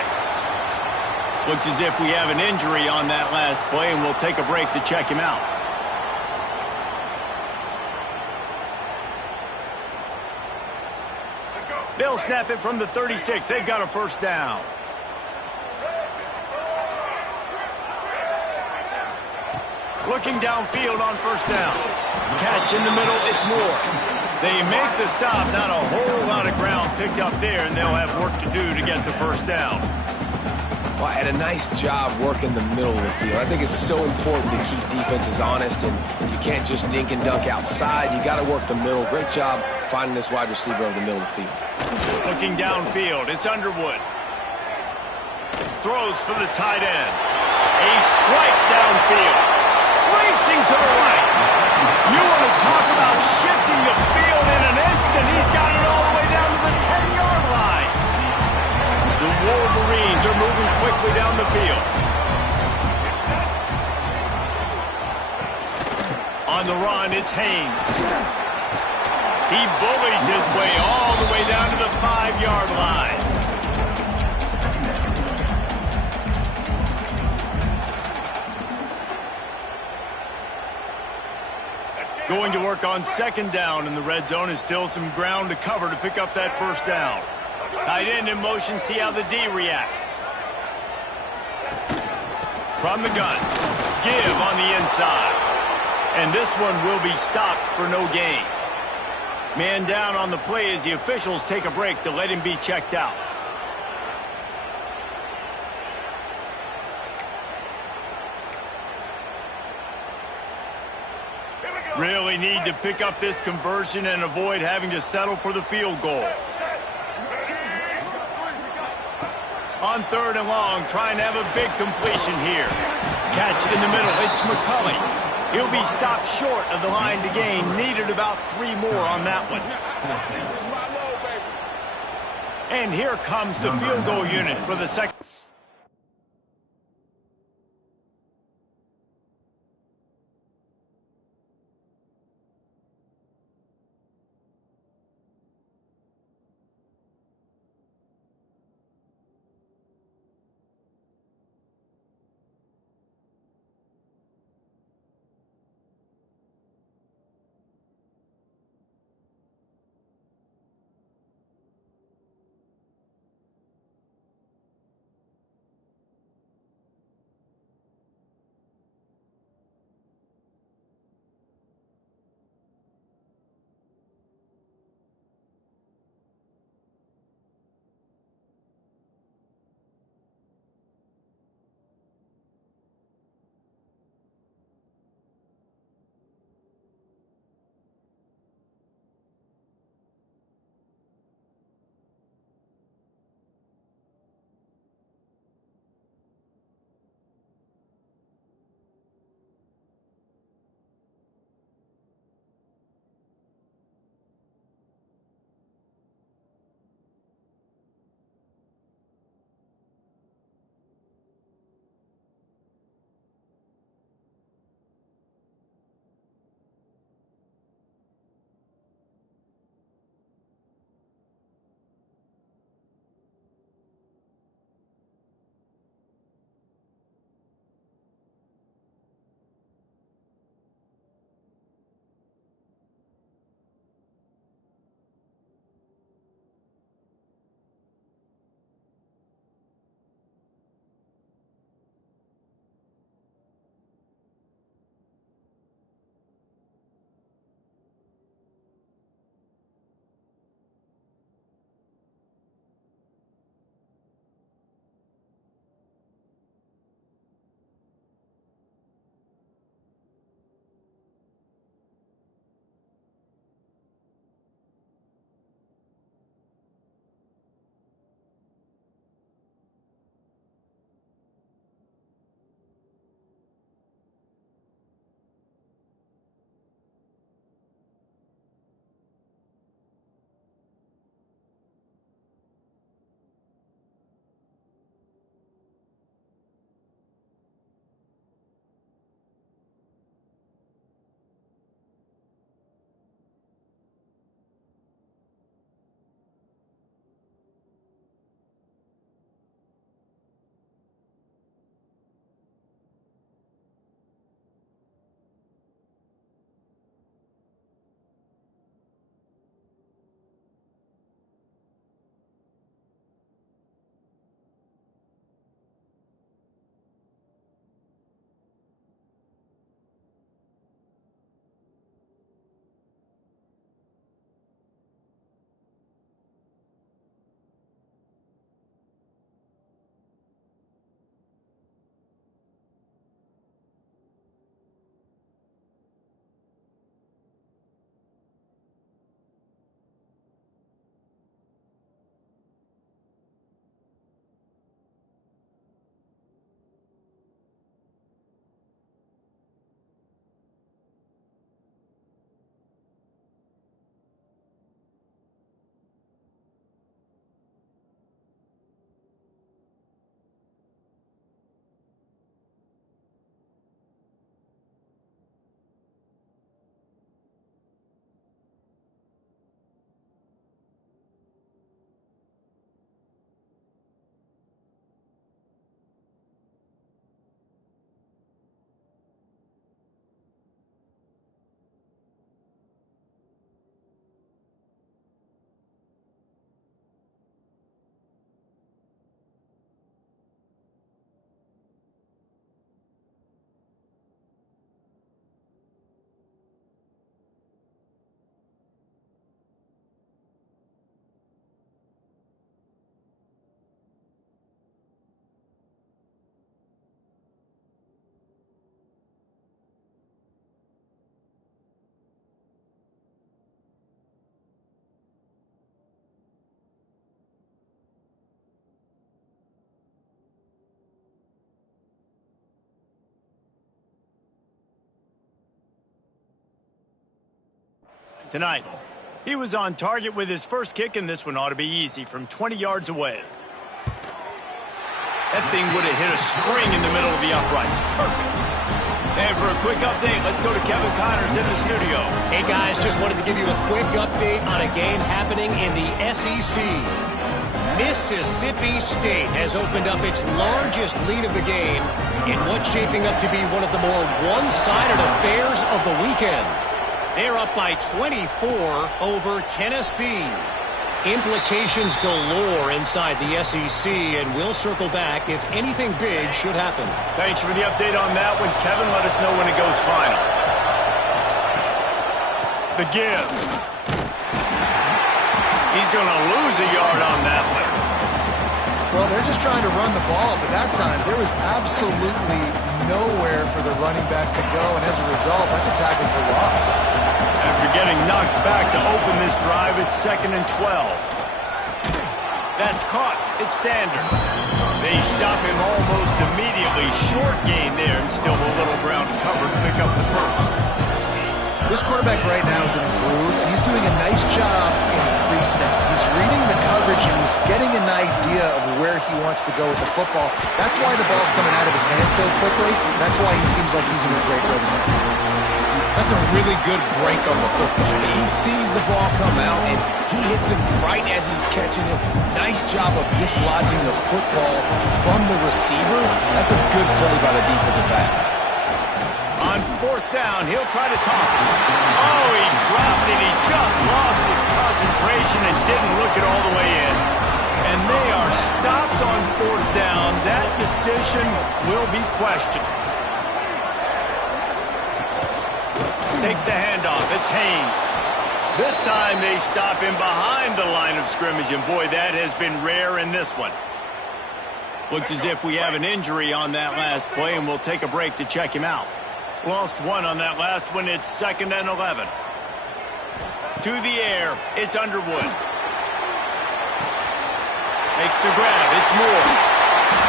Looks as if we have an injury on that last play, and we'll take a break to check him out. They'll snap it from the 36. They've got a first down. Looking downfield on first down. Catch in the middle, it's Moore. They make the stop, not a whole lot of ground picked up there, and they'll have work to do to get the first down. Well, had a nice job working the middle of the field. I think it's so important to keep defenses honest, and you can't just dink and dunk outside. You got to work the middle. Great job finding this wide receiver over the middle of the field. Looking downfield, it's Underwood. Throws for the tight end. A strike downfield. Racing to the right. You want to talk about shifting the field in an instant. He's got it all the way down to the 10-yard line. The Wolverines are moving quickly down the field. On the run, it's Haynes. He bullies his way all the way down to the 5-yard line. Going to work on second down in the red zone is still some ground to cover to pick up that first down. Tight end in motion, see how the D reacts. From the gun, give on the inside. And this one will be stopped for no gain. Man down on the play as the officials take a break to let him be checked out. Really need to pick up this conversion and avoid having to settle for the field goal. On third and long, trying to have a big completion here. Catch in the middle, it's McCulley. He'll be stopped short of the line to gain. Needed about 3 more on that one. And here comes the field goal unit for the second. tonight. He was on target with his first kick, and this one ought to be easy from 20 yards away. That thing would have hit a string in the middle of the uprights. Perfect. And for a quick update, let's go to Kevin Connors in the studio. Hey, guys, just wanted to give you a quick update on a game happening in the SEC. Mississippi State has opened up its largest lead of the game in what's shaping up to be one of the more one-sided affairs of the weekend. They're up by 24 over Tennessee. Implications galore inside the SEC, and we'll circle back if anything big should happen. Thanks for the update on that one, Kevin. Let us know when it goes final. The give. He's going to lose a yard on that one. Well, they're just trying to run the ball, but that time there was absolutely nowhere for the running back to go, and as a result, that's a tackle for loss. After getting knocked back to open this drive, it's 2nd and 12. That's caught. It's Sanders. They stop him almost immediately. Short gain there, and still a little ground to cover to pick up the first. This quarterback right now is in a groove, and he's doing a nice job in pre-snap. He's reading the coverage, and he's getting an idea of where he wants to go with the football. That's why the ball's coming out of his hands so quickly. That's why he seems like he's in a great rhythm. That's a really good break on the football. He sees the ball come out, and he hits it right as he's catching it. Nice job of dislodging the football from the receiver. That's a good play by the defensive back. On 4th down, he'll try to toss it. Oh, he dropped it. He just lost his concentration and didn't look it all the way in. And they are stopped on 4th down. That decision will be questioned. Takes the handoff. It's Haynes. This time they stop him behind the line of scrimmage, and boy, that has been rare in this one. Looks as if we have an injury on that last play, and we'll take a break to check him out. Lost one on that last one. It's 2nd and 11. To the air. It's Underwood. Makes the grab. It's Moore.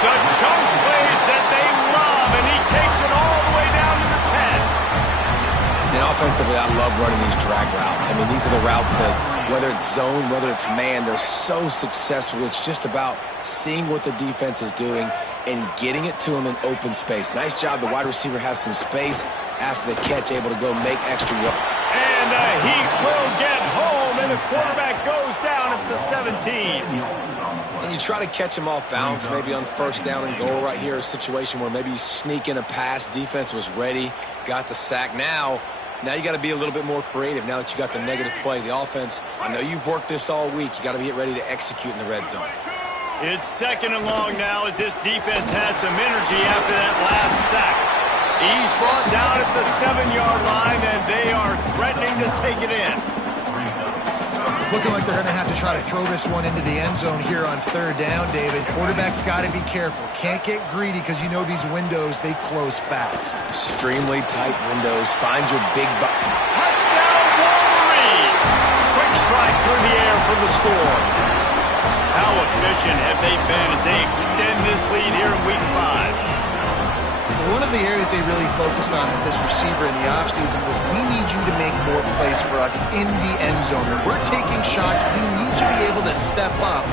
The chunk plays that they love, and he takes it all the way down to the 10. And offensively, I love running these drag routes. I mean, these are the routes that, whether it's zone, whether it's man, they're so successful. It's just about seeing what the defense is doing and getting it to him in open space. Nice job. The wide receiver has some space after the catch, able to go make extra yards. And the Heat will get home, and the quarterback goes down at the 17. And you try to catch him off balance, maybe on 1st down and goal right here, a situation where maybe you sneak in a pass. Defense was ready, got the sack. Now you got to be a little bit more creative now that you got the negative play. The offense, I know you've worked this all week. You got to get ready to execute in the red zone. It's 2nd and long now as this defense has some energy after that last sack. He's brought down at the 7-yard line, and they are threatening to take it in. It's looking like they're going to have to try to throw this one into the end zone here on 3rd down, David. Quarterback's got to be careful. Can't get greedy because you know these windows, they close fast. Extremely tight windows. Find your big Touchdown, Wolverine! Quick strike through the air for the score. How efficient have they been as they extend this lead here in Week 5? One of the areas they really focused on with this receiver in the offseason was we need you to make more plays for us in the end zone. When we're taking shots, we need you to be able to step up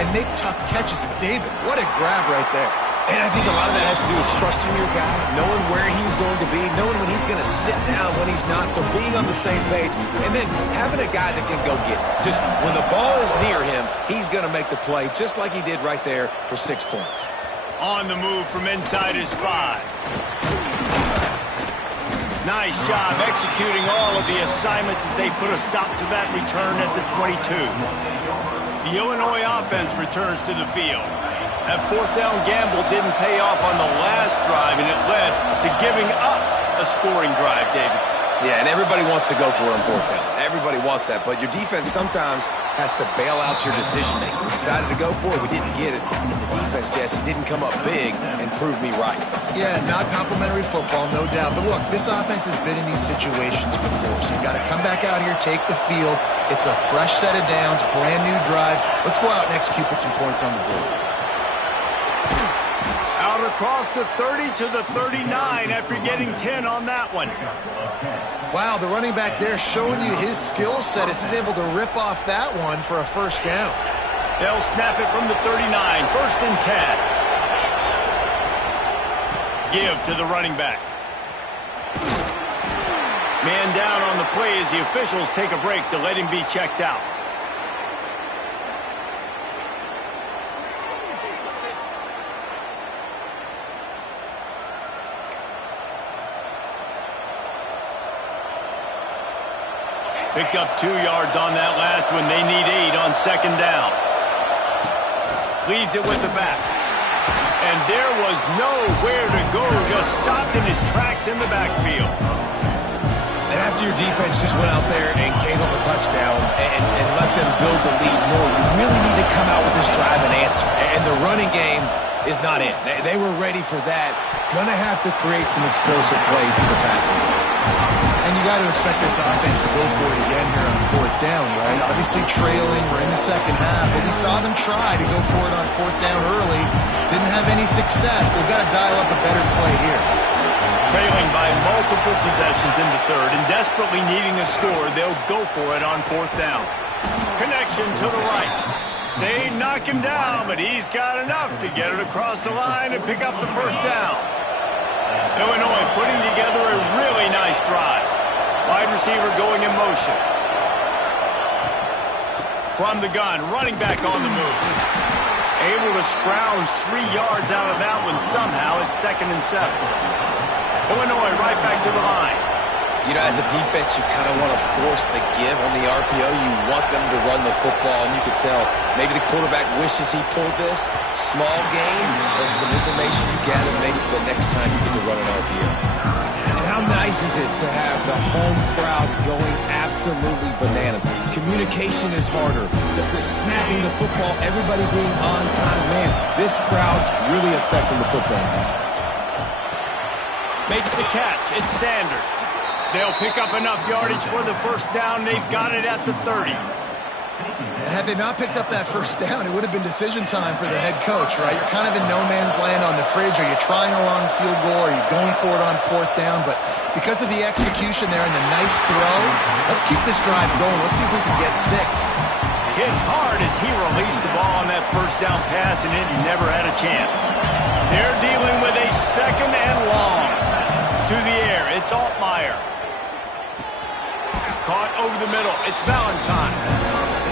and make tough catches. And David, what a grab right there. And I think a lot of that has to do with trusting your guy, knowing where he's going to be, knowing when he's going to sit down, when he's not, so being on the same page, and then having a guy that can go get it. Just when the ball is near him, he's going to make the play, just like he did right there for 6 points. On the move from inside his 5. Nice job executing all of the assignments as they put a stop to that return at the 22. The Illinois offense returns to the field. That 4th down gamble didn't pay off on the last drive, and it led to giving up a scoring drive, David. Yeah, and everybody wants to go for it on 4th down. Everybody wants that, but your defense sometimes has to bail out your decision-making. We decided to go for it. We didn't get it. The defense, Jesse, didn't come up big and prove me right. Yeah, not complimentary football, no doubt. But look, this offense has been in these situations before, so you got to come back out here, take the field. It's a fresh set of downs, brand new drive. Let's go out and execute, put some points on the board. Out Out across the 30 to the 39 after getting 10 on that one. Wow, the running back there showing you his skill set as he's able to rip off that one for a first down. They'll snap it from the 39, first and 10. Give to the running back. Man down on the play as the officials take a break to let him be checked out. Picked up 2 yards on that last one. They need 8 on second down. Leaves it with the back. And there was nowhere to go. Just stopped in his tracks in the backfield. And after your defense just went out there and gave up a touchdown and let them build the lead more, you really need to come out with this drive and answer. And the running game is not it. They were ready for that. Gonna have to create some explosive plays to the passing game. And you got to expect this offense to go for it again here on fourth down, right? Obviously trailing, we're in the second half, but we saw them try to go for it on fourth down early. Didn't have any success. They've got to dial up a better play here. Trailing by multiple possessions in the third and desperately needing a score, they'll go for it on fourth down. Connection to the right. They knock him down, but he's got enough to get it across the line and pick up the first down. Illinois putting together a really nice drive. Wide receiver going in motion. From the gun, running back on the move. Able to scrounge 3 yards out of that one somehow. It's 2nd and 7. Illinois right back to the line. You know, as a defense, you kind of want to force the give on the RPO. You want them to run the football, and you can tell maybe the quarterback wishes he pulled this. Small game, or some information you gather maybe for the next time you get to run an RPO. And how nice is it to have the home crowd going absolutely bananas? Communication is harder. The snapping the football, everybody being on time. Man, this crowd really affecting the football game. Makes the catch. It's Sanders. They'll pick up enough yardage for the first down. They've got it at the 30. And had they not picked up that first down, it would have been decision time for the head coach, right? You're kind of in no man's land on the fridge. Are you trying a long field goal? Are you going for it on fourth down? But because of the execution there and the nice throw, let's keep this drive going. Let's see if we can get 6. Hit hard as he released the ball on that first down pass, and it never had a chance. They're dealing with a 2nd and long. To the air, it's Altmaier. Caught over the middle. It's Valentine.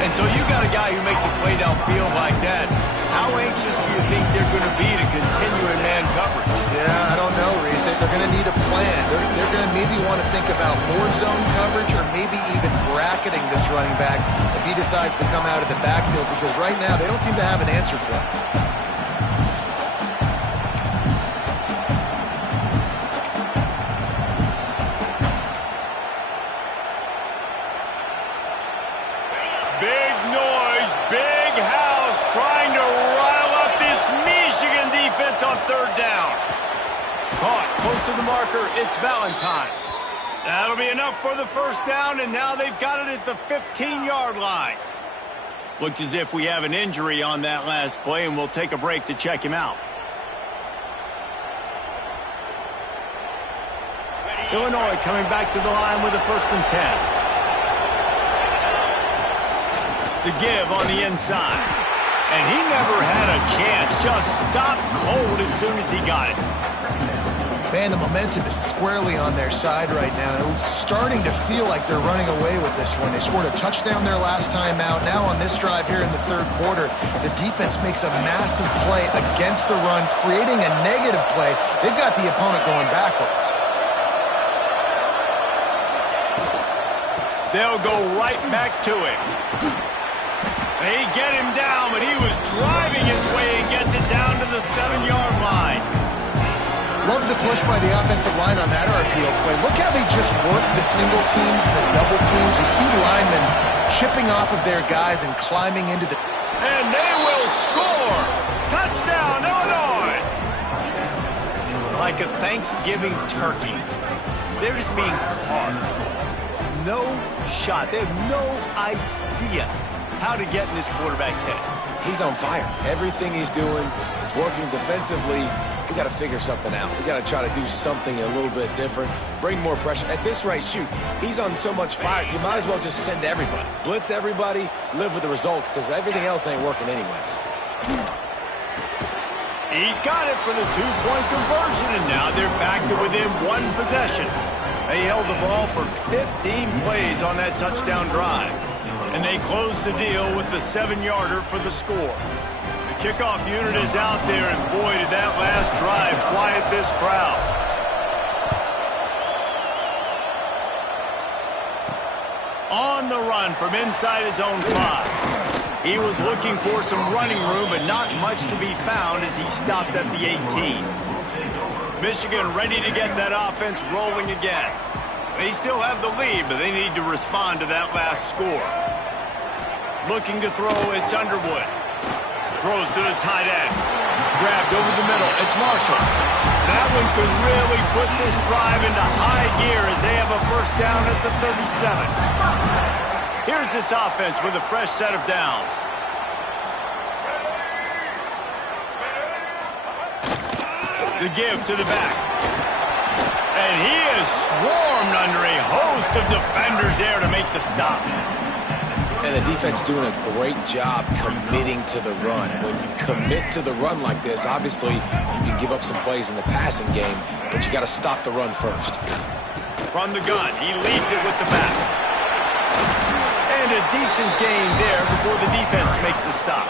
And so you got a guy who makes a play downfield like that. How anxious do you think they're going to be to continue in man coverage? Yeah, I don't know, Reese. They're going to need a plan. They're going to maybe want to think about more zone coverage or maybe even bracketing this running back if he decides to come out of the backfield, because right now they don't seem to have an answer for him. Big noise, big house, trying to rile up this Michigan defense on third down. Caught close to the marker, it's Valentine. That'll be enough for the first down, and now they've got it at the 15-yard line. Looks as if we have an injury on that last play, and we'll take a break to check him out. Illinois coming back to the line with a 1st and 10. The give on the inside. And he never had a chance. Just stopped cold as soon as he got it. Man, the momentum is squarely on their side right now. It's starting to feel like they're running away with this one. They scored a touchdown their last time out. Now on this drive here in the third quarter, the defense makes a massive play against the run, creating a negative play. They've got the opponent going backwards. They'll go right back to him. They get him down, but he was driving his way and gets it down to the 7-yard line. Love the push by the offensive line on that RPO play. Look how they just work the single teams and the double teams. You see linemen chipping off of their guys and climbing into the... And they will score! Touchdown, Illinois! Like a Thanksgiving turkey. They're just being carved. No shot. They have no idea how to get in this quarterback's head. he's on fire. Everything he's doing is working defensively. We got to figure something out. We got to try to do something a little bit different, bring more pressure. At this rate, shoot, he's on so much fire, you might as well just send everybody. Blitz everybody, live with the results, because everything else ain't working anyways. He's got it for the two-point conversion, and now they're back to within one possession. They held the ball for 15 plays on that touchdown drive, and they closed the deal with the 7-yarder for the score. The kickoff unit is out there, and boy, did that last drive quiet this crowd. On the run from inside his own 5. He was looking for some running room, but not much to be found as he stopped at the 18. Michigan ready to get that offense rolling again. They still have the lead, but they need to respond to that last score. Looking to throw, it's Underwood. Throws to the tight end. Grabbed over the middle, it's Marshall. That one could really put this drive into high gear as they have a first down at the 37. Here's this offense with a fresh set of downs. The give to the back. And he is swarmed under a host of defenders there to make the stop. And the defense doing a great job committing to the run. When you commit to the run like this, obviously you can give up some plays in the passing game, but you got to stop the run first. From the gun, he leaves it with the back. And a decent gain there before the defense makes the stop.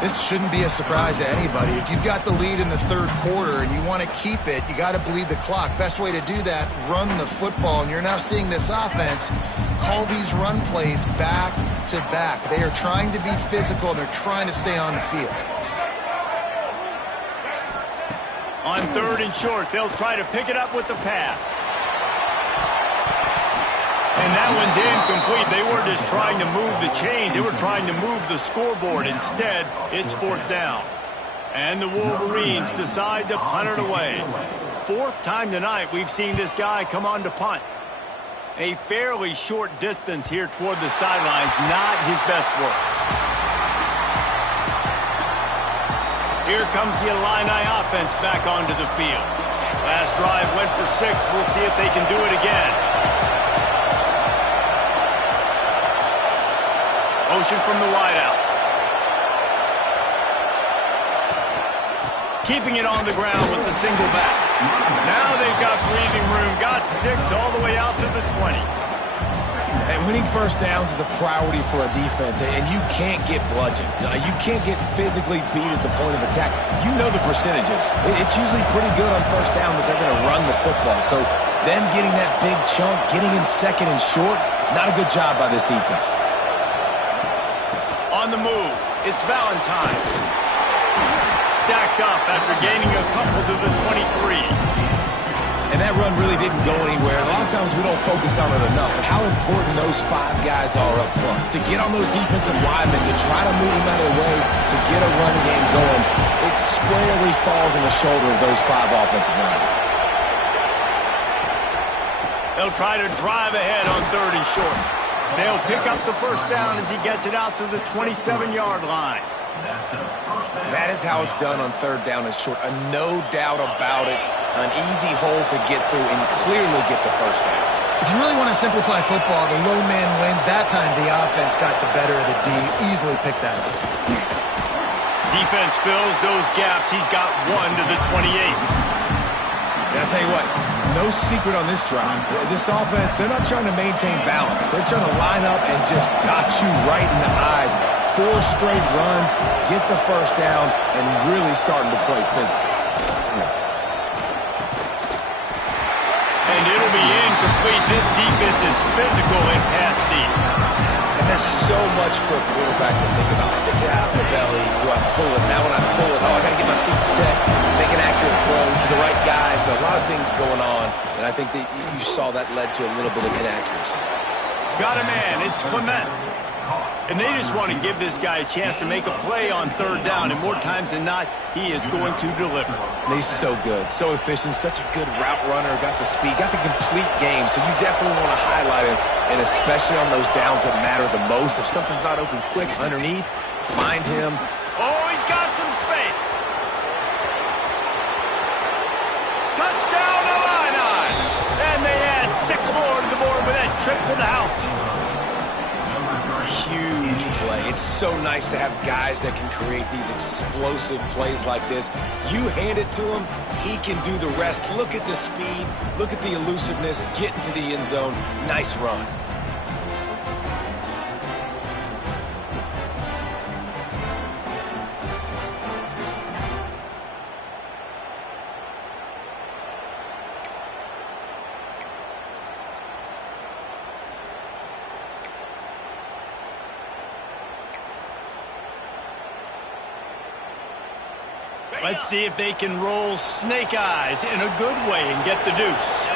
This shouldn't be a surprise to anybody. If you've got the lead in the third quarter and you want to keep it, you got to bleed the clock. Best way to do that, run the football. And you're now seeing this offense call these run plays back to back. They are trying to be physical, and they're trying to stay on the field. On 3rd and short, they'll try to pick it up with the pass. And that one's incomplete. They weren't just trying to move the chains. They were trying to move the scoreboard. Instead, it's 4th down. And the Wolverines decide to punt it away. 4th time tonight we've seen this guy come on to punt. A fairly short distance here toward the sidelines. Not his best work. Here comes the Illini offense back onto the field. Last drive went for 6. We'll see if they can do it again. Motion from the wideout. Keeping it on the ground with the single back. Now they've got breathing room. Got 6 all the way out to the 20. And winning first downs is a priority for a defense, and you can't get bludgeoned. You can't get physically beat at the point of attack. You know the percentages. It's usually pretty good on first down that they're going to run the football. So them getting that big chunk, getting in 2nd and short, not a good job by this defense. On the move, it's Valentine. Stacked up after gaining a couple to the 23. And that run really didn't go anywhere. A lot of times we don't focus on it enough, but how important those 5 guys are up front. To get on those defensive linemen, to try to move them out of the way, to get a run game going, it squarely falls on the shoulder of those 5 offensive linemen. They'll try to drive ahead on 3rd and short. They'll pick up the first down as he gets it out to the 27-yard line. That is how it's done on 3rd down and short. No doubt about it. An easy hole to get through and clearly get the first down. If you really want to simplify football, the low man wins. That time the offense got the better of the D. Easily picked that up. Defense fills those gaps. He's got 1 to the 28. And I'll tell you what, no secret on this drive. This offense, they're not trying to maintain balance. They're trying to line up and just dot you right in the eyes. 4 straight runs, get the first down, and really starting to play physical. And it'll be incomplete. This defense is physical in pass deep. And there's so much for a quarterback to think about. Stick it out in the belly. Do I pull it? Now when I pull it, I got to get my feet set, make an accurate throw to the right guy. So a lot of things going on, and I think that you saw that led to a little bit of inaccuracy. Got a man. It's Clement. And they just want to give this guy a chance to make a play on 3rd down, and more times than not, he is going to deliver. And he's so good, so efficient, such a good route runner, got the speed, got the complete game, so you definitely want to highlight him, and especially on those downs that matter the most. If something's not open quick underneath, find him. Oh, he's got some space. Touchdown, Illini. And they add 6 more to the board with that trip to the house. Huge play. It's so nice to have guys that can create these explosive plays like this. You hand it to him, he can do the rest. Look at the speed. Look at the elusiveness. Get into the end zone. Nice run. Let's see if they can roll snake eyes in a good way and get the deuce.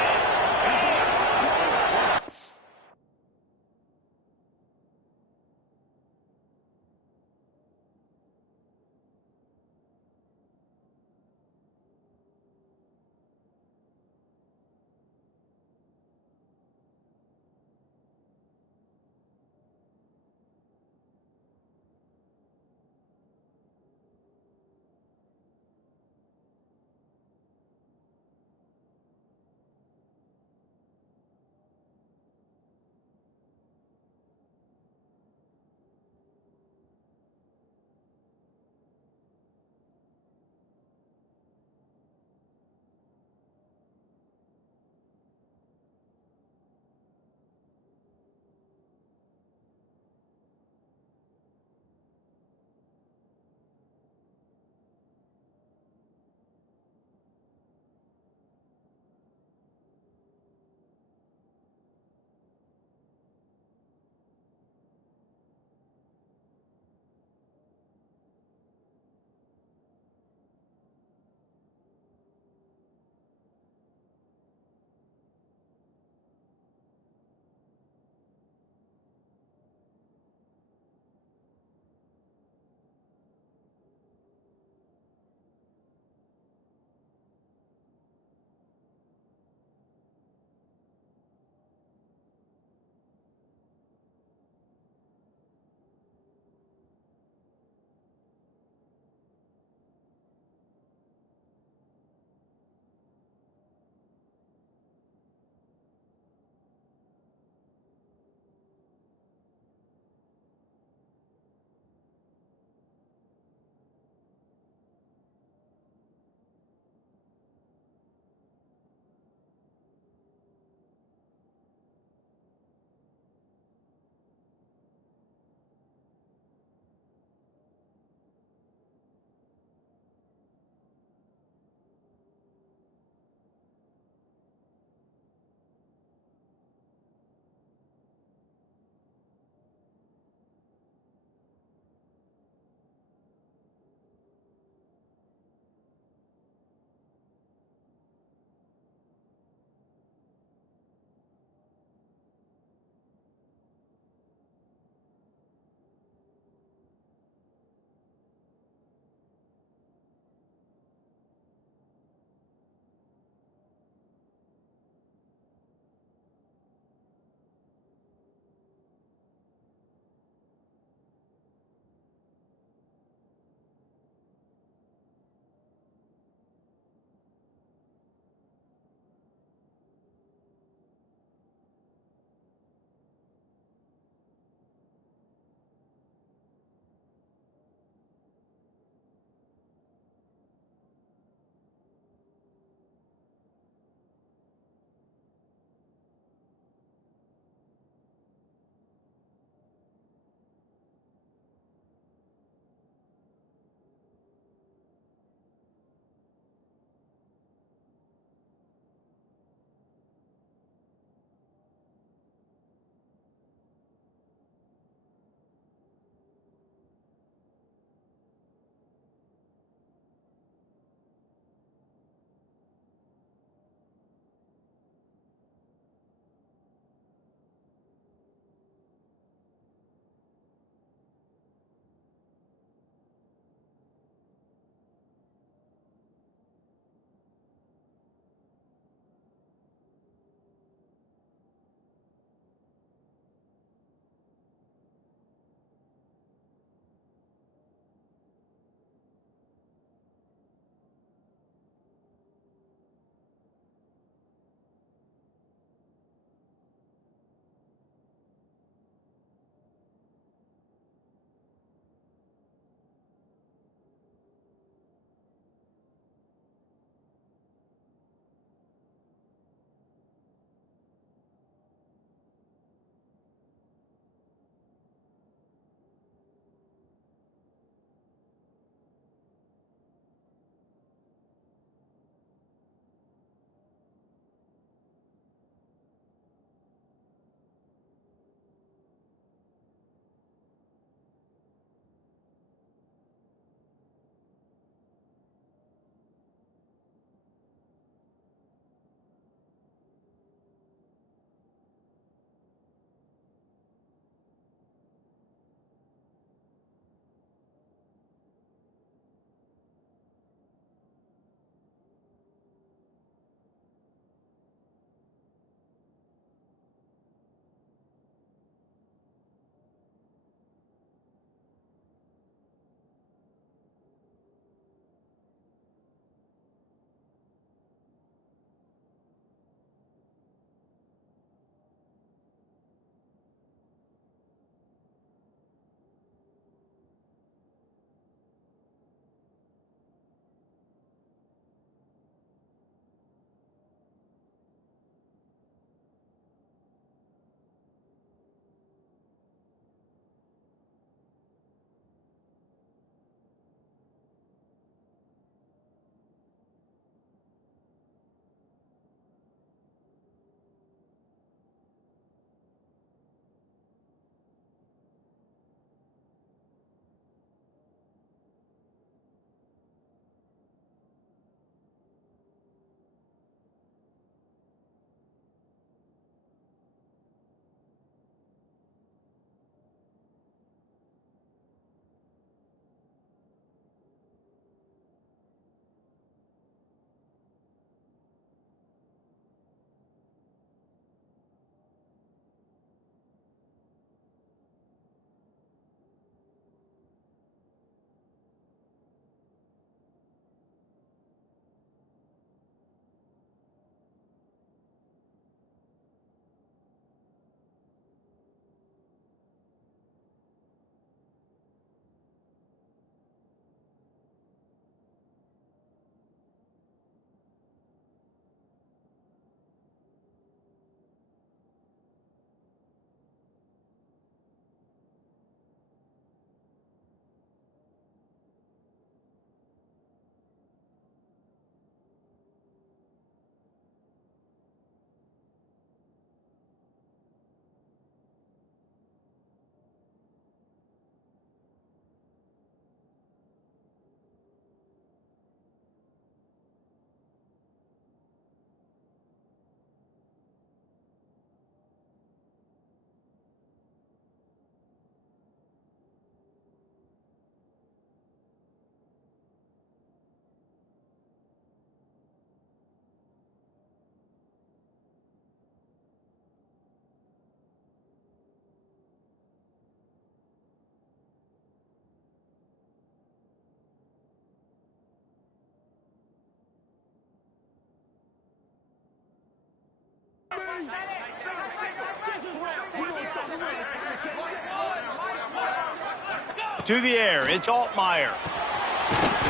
To the air, it's Altmaier.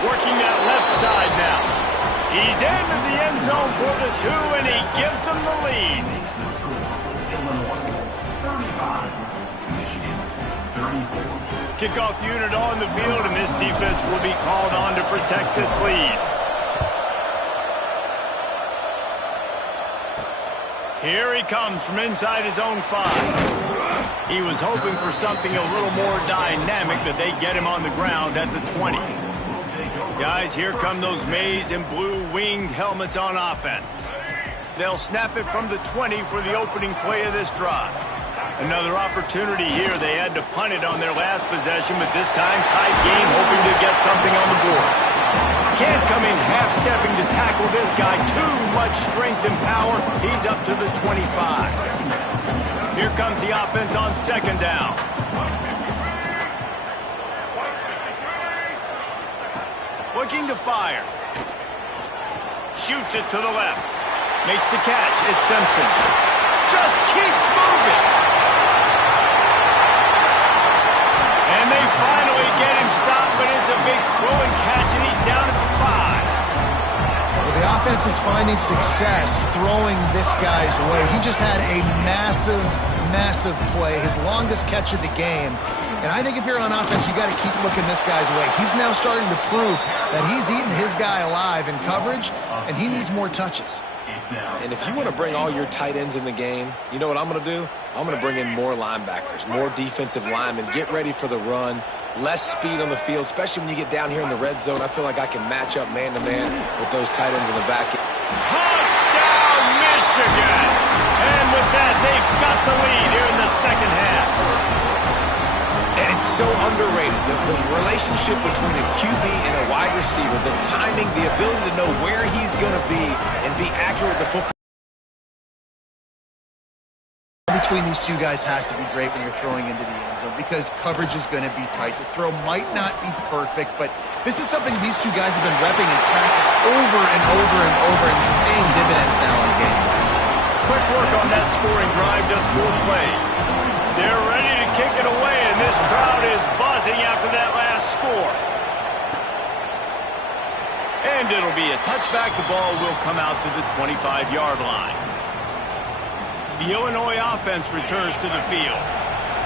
Working that left side now. He's into the end zone for the 2, and he gives them the lead. Kickoff unit on the field, and this defense will be called on to protect this lead. Here he comes from inside his own 5. He was hoping for something a little more dynamic, that they get him on the ground at the 20. Guys, here come those maize and blue winged helmets on offense. They'll snap it from the 20 for the opening play of this drive. Another opportunity here. They had to punt it on their last possession, but this time tight game, hoping to get something on the board. Can't come in half-stepping to tackle this guy. Too much strength and power. He's up to the 25. Here comes the offense on second down. Looking to fire. Shoots it to the left. Makes the catch. It's Simpson. Just keeps moving. And they finally get him stopped, but it's a big throw and catch, and he's down at the 5. Well, the offense is finding success throwing this guy's way. He just had a massive play, his longest catch of the game. And I think if you're on offense, you got to keep looking this guy's way. He's now starting to prove that he's eating his guy alive in coverage, and he needs more touches. And if you want to bring all your tight ends in the game, you know what I'm going to do? I'm going to bring in more linebackers, more defensive linemen, get ready for the run, less speed on the field, especially when you get down here in the red zone. I feel like I can match up man-to-man with those tight ends in the back. Touchdown, Michigan! And with that, they've got the lead here in the second half. And it's so underrated, the relationship between a QB and a wide receiver, the timing, the ability to know where he's going to be and be accurate with the football. Between these two guys has to be great when you're throwing into the end zone because coverage is going to be tight. The throw might not be perfect, but this is something these two guys have been repping in practice over and over and over, and it's paying dividends now in game. Quick work on that scoring drive, just 4 plays. They're ready to kick it away, and this crowd is buzzing after that last score. And it'll be a touchback. The ball will come out to the 25-yard line. The Illinois offense returns to the field.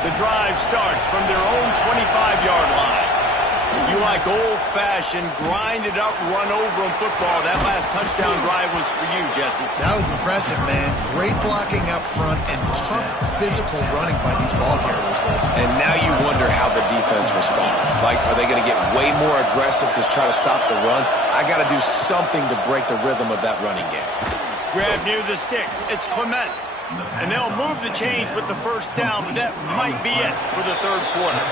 The drive starts from their own 25-yard line. If you like old-fashioned, grind-it-up, run-over-them football, that last touchdown drive was for you, Jesse. That was impressive, man. Great blocking up front and tough physical running by these ball carriers. And now you wonder how the defense responds. Like, are they going to get way more aggressive to try to stop the run? I got to do something to break the rhythm of that running game. Grab near the sticks. It's Clement. And they'll move the chains with the first down, but that might be it for the third quarter.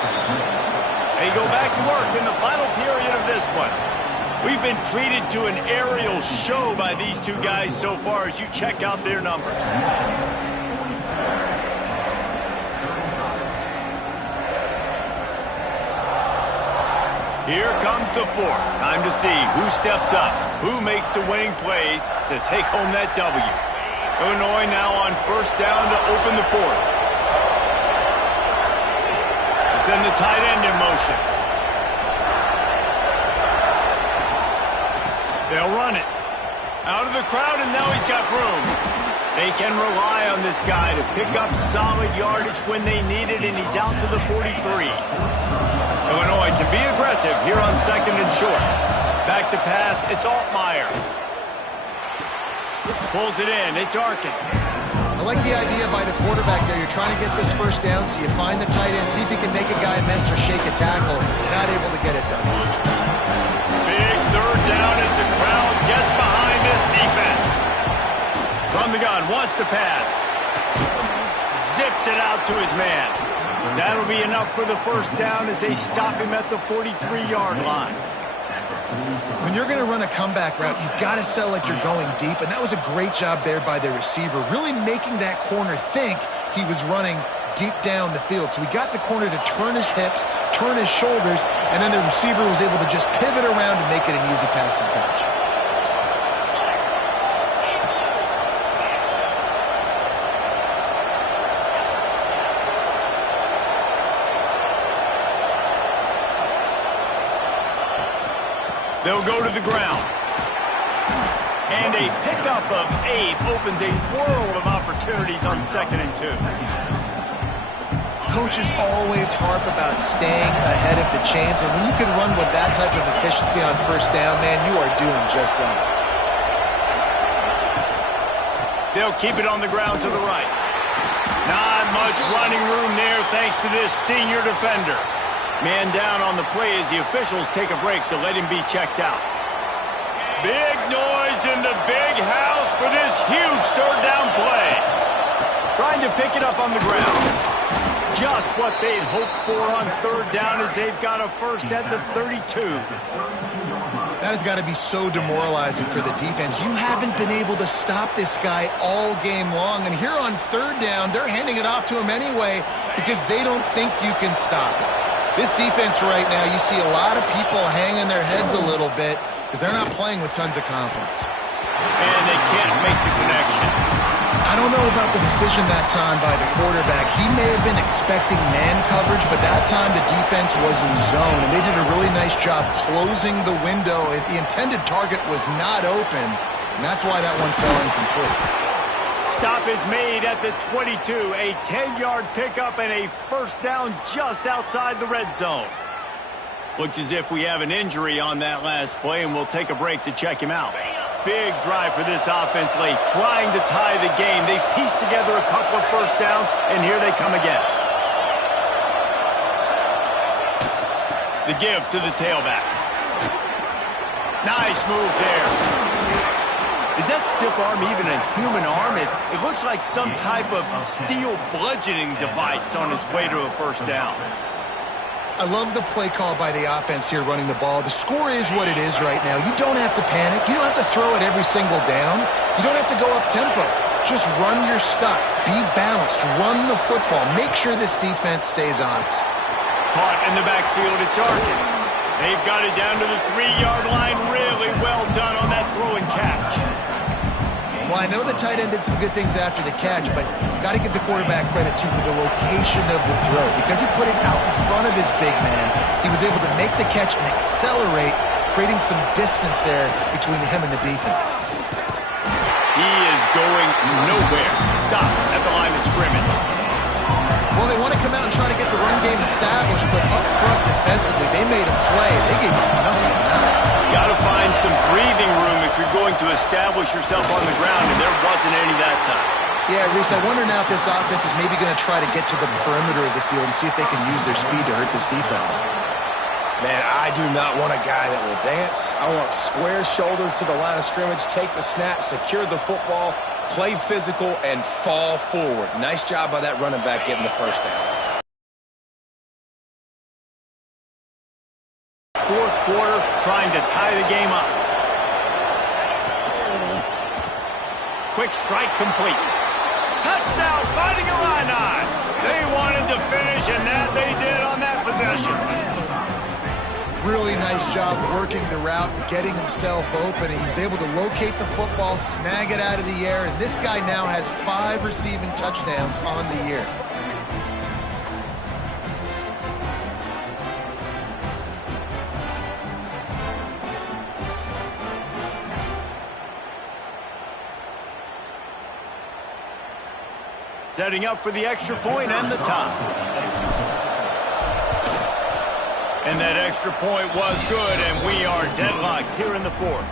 They go back to work in the final period of this one. We've been treated to an aerial show by these two guys so far as you check out their numbers. Here comes the fourth. Time to see who steps up, who makes the winning plays to take home that W. Illinois now on first down to open the fourth. Send the tight end in motion. They'll run it. Out of the crowd, and now he's got room. They can rely on this guy to pick up solid yardage when they need it, and he's out to the 43. Illinois can be aggressive here on second and short. Back to pass, it's Altmaier. Pulls it in, it's Arkin. I like the idea by the quarterback there. You're trying to get this first down, so you find the tight end, see if he can make a guy miss or shake a tackle. Not able to get it done. Big third down as the crowd gets behind this defense. From the gun, wants to pass. Zips it out to his man. That'll be enough for the first down as they stop him at the 43-yard line. When you're going to run a comeback route, you've got to sell like you're going deep, and that was a great job there by the receiver, really making that corner think he was running deep down the field. So we got the corner to turn his hips, turn his shoulders, and then the receiver was able to just pivot around and make it an easy pass and catch. They'll go to the ground. And a pickup of 8 opens a world of opportunities on 2nd and 2. Coaches always harp about staying ahead of the chains, and when you can run with that type of efficiency on 1st down, man, you are doing just that. They'll keep it on the ground to the right. Not much running room there thanks to this senior defender. Man down on the play as the officials take a break to let him be checked out. Big noise in the big house for this huge 3rd down play. Trying to pick it up on the ground. Just what they'd hoped for on 3rd down as they've got a first at the 32. That has got to be so demoralizing for the defense. You haven't been able to stop this guy all game long, and here on 3rd down, they're handing it off to him anyway because they don't think you can stop it. This defense right now, you see a lot of people hanging their heads a little bit because they're not playing with tons of confidence. And they can't make the connection. I don't know about the decision that time by the quarterback. He may have been expecting man coverage, but that time the defense was in zone, and they did a really nice job closing the window. The intended target was not open, and that's why that one fell incomplete. Stop is made at the 22. A 10-yard pickup and a first down just outside the red zone. Looks as if we have an injury on that last play, and we'll take a break to check him out. Big drive for this offense late, trying to tie the game. They pieced together a couple of first downs, and here they come again. The give to the tailback. Nice move there. Is that stiff arm even a human arm? It looks like some type of steel bludgeoning device on his way to a first down. I love the play call by the offense here running the ball. The score is what it is right now. You don't have to panic. You don't have to throw it every single down. You don't have to go up tempo. Just run your stuff. Be balanced. Run the football. Make sure this defense stays honest. Caught in the backfield, it's Arkin. They've got it down to the 3-yard line. Really well done on that throw and catch. Well, I know the tight end did some good things after the catch, but got to give the quarterback credit, too, for the location of the throw. Because he put it out in front of his big man, he was able to make the catch and accelerate, creating some distance there between him and the defense. He is going nowhere. Stop at the line of scrimmage. Well, they want to come out and try to get the run game established, but up front defensively, they made a play. They gave you nothing on that. Got to find some breathing room if you're going to establish yourself on the ground, and there wasn't any that time. Yeah, Reese, I wonder now if this offense is maybe going to try to get to the perimeter of the field and see if they can use their speed to hurt this defense. Man, I do not want a guy that will dance. I want square shoulders to the line of scrimmage, take the snap, secure the football, play physical, and fall forward. Nice job by that running back getting the first down. 4th quarter, trying to tie the game up. Quick strike complete. Touchdown, Fighting Illini. They wanted to finish, and that they did on that possession. Really nice job working the route and getting himself open. He was able to locate the football, snag it out of the air, and this guy now has 5 receiving touchdowns on the year. Setting up for the extra point and the tie. And that extra point was good, and we are deadlocked here in the 4th.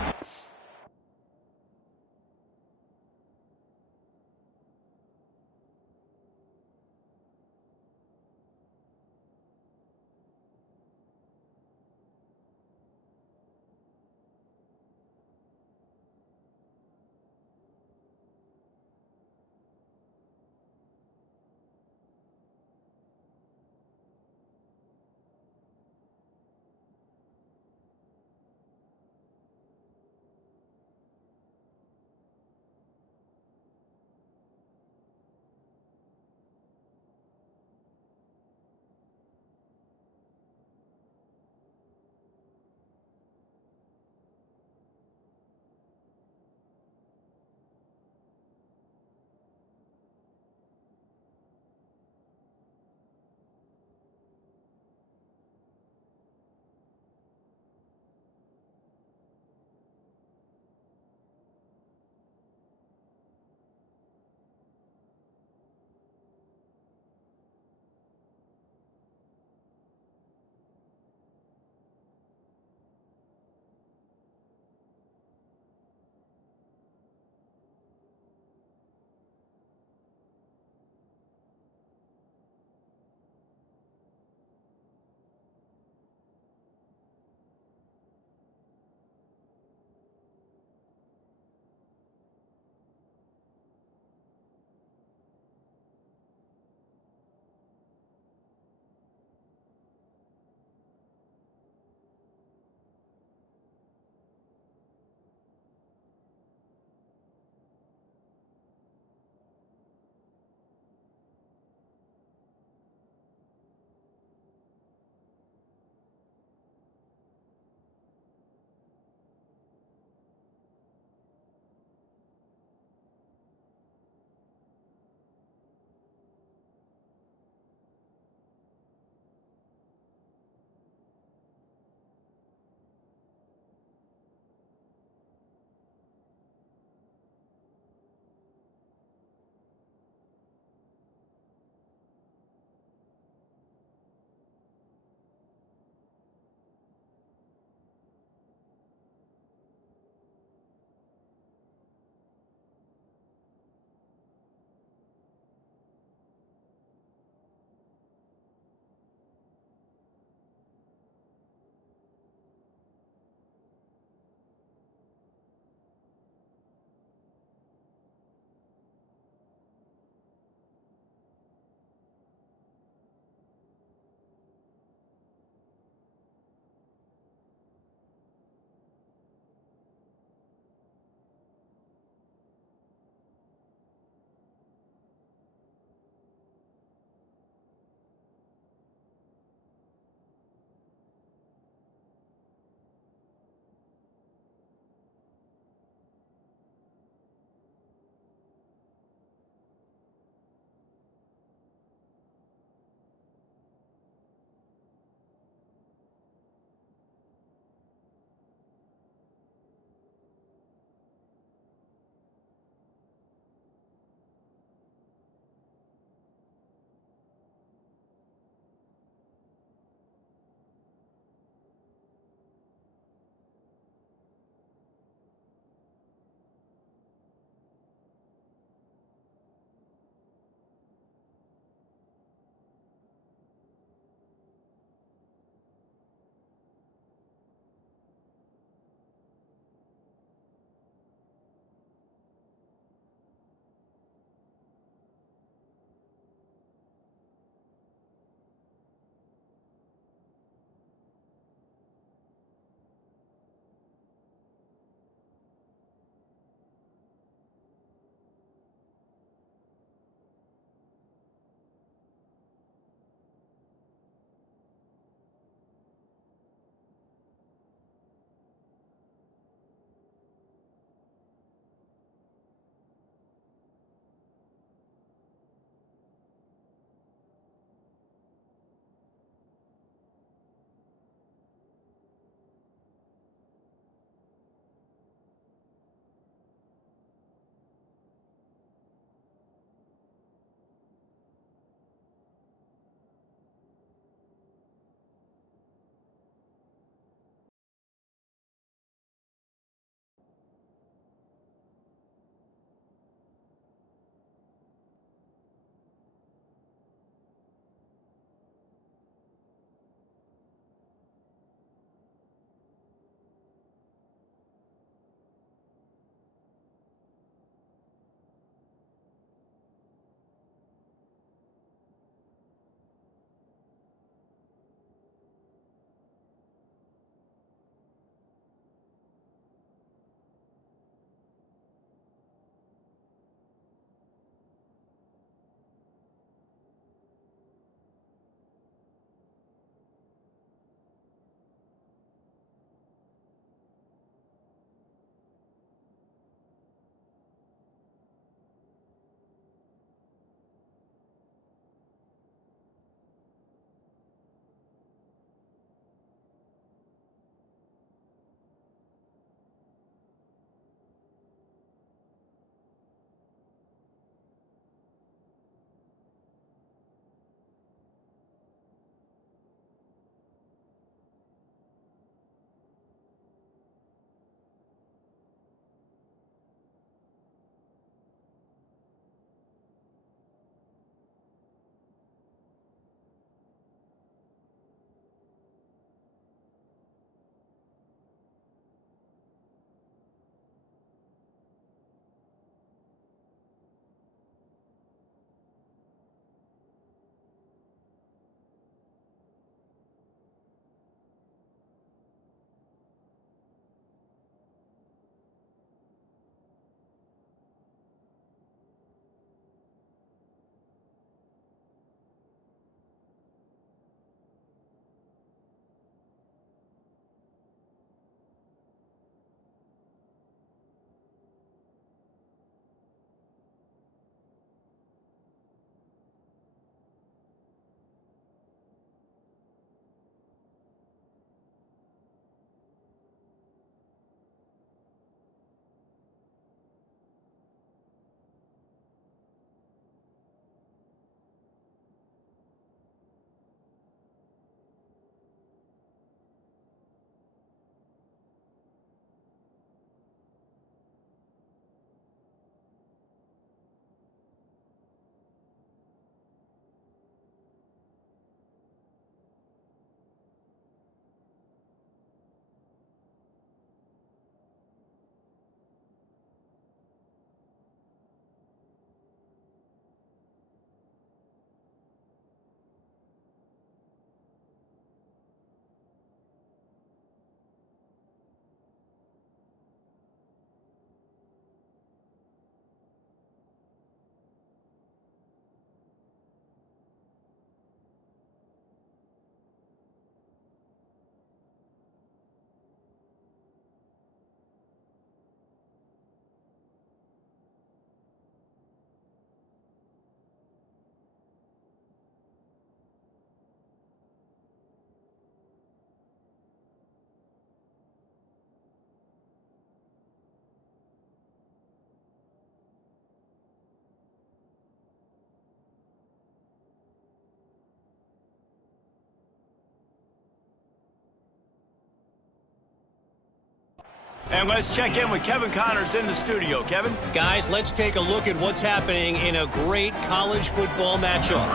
And let's check in with Kevin Connors in the studio. Kevin? Guys, let's take a look at what's happening in a great college football matchup.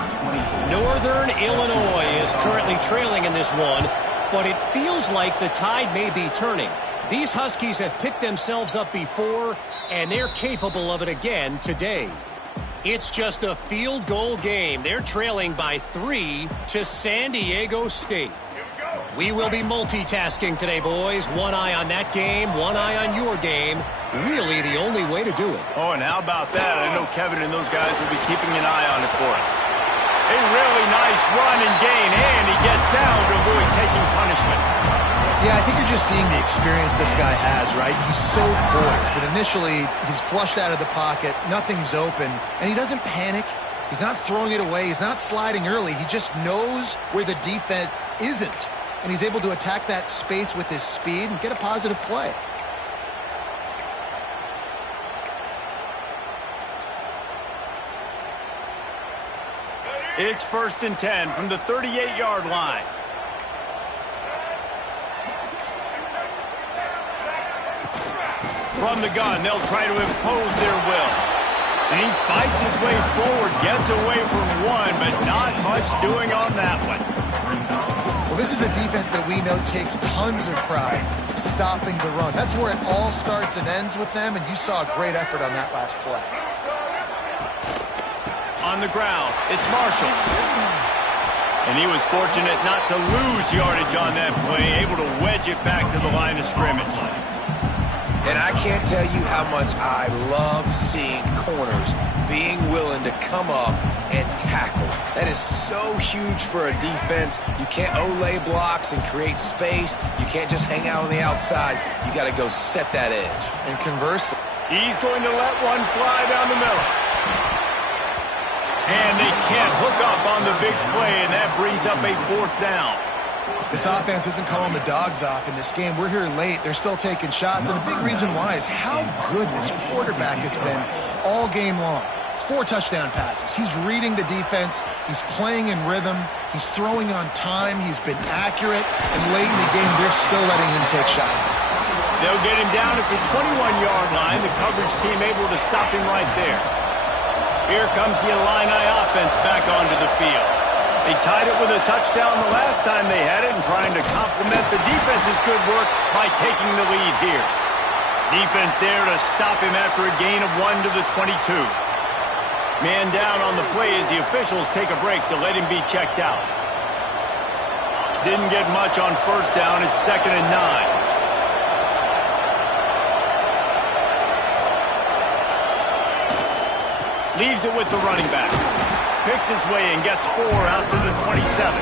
Northern Illinois is currently trailing in this one, but it feels like the tide may be turning. These Huskies have picked themselves up before, and they're capable of it again today. It's just a field goal game. They're trailing by 3 to San Diego State. We will be multitasking today, boys. One eye on that game, one eye on your game. Really the only way to do it. Oh, and how about that? I know Kevin and those guys will be keeping an eye on it for us. A really nice run and gain, and he gets down to avoid taking punishment. Yeah, I think you're just seeing the experience this guy has, right? He's so poised that initially he's flushed out of the pocket, nothing's open, and he doesn't panic. He's not throwing it away. He's not sliding early. He just knows where the defense isn't. And he's able to attack that space with his speed and get a positive play. It's 1st and 10 from the 38-yard line. From the gun, they'll try to impose their will. And he fights his way forward, gets away from one, but not much doing on that one. Well, this is a defense that we know takes tons of pride stopping the run. That's where it all starts and ends with them, and you saw a great effort on that last play. On the ground, it's Marshall. And he was fortunate not to lose yardage on that play, able to wedge it back to the line of scrimmage. And I can't tell you how much I love seeing corners being willing to come up and tackle. That is so huge for a defense. You can't olay blocks and create space. You can't just hang out on the outside. You got to go set that edge. And conversely, he's going to let one fly down the middle. And they can't hook up on the big play, and that brings up a 4th down. this offense isn't calling the dogs off in this game. We're here late. They're still taking shots, and a big reason why is how good this quarterback has been all game long. 4 touchdown passes. He's reading the defense. He's playing in rhythm. He's throwing on time. He's been accurate. And late in the game, they're still letting him take shots. They'll get him down at the 21-yard line. The coverage team able to stop him right there. Here comes the Illini offense back onto the field. They tied it with a touchdown the last time they had it and trying to complement the defense's good work by taking the lead here. Defense there to stop him after a gain of 1 to the 22. Man down on the play as the officials take a break to let him be checked out. Didn't get much on first down. It's 2nd and 9. Leaves it with the running back. Picks his way and gets 4 out to the 27.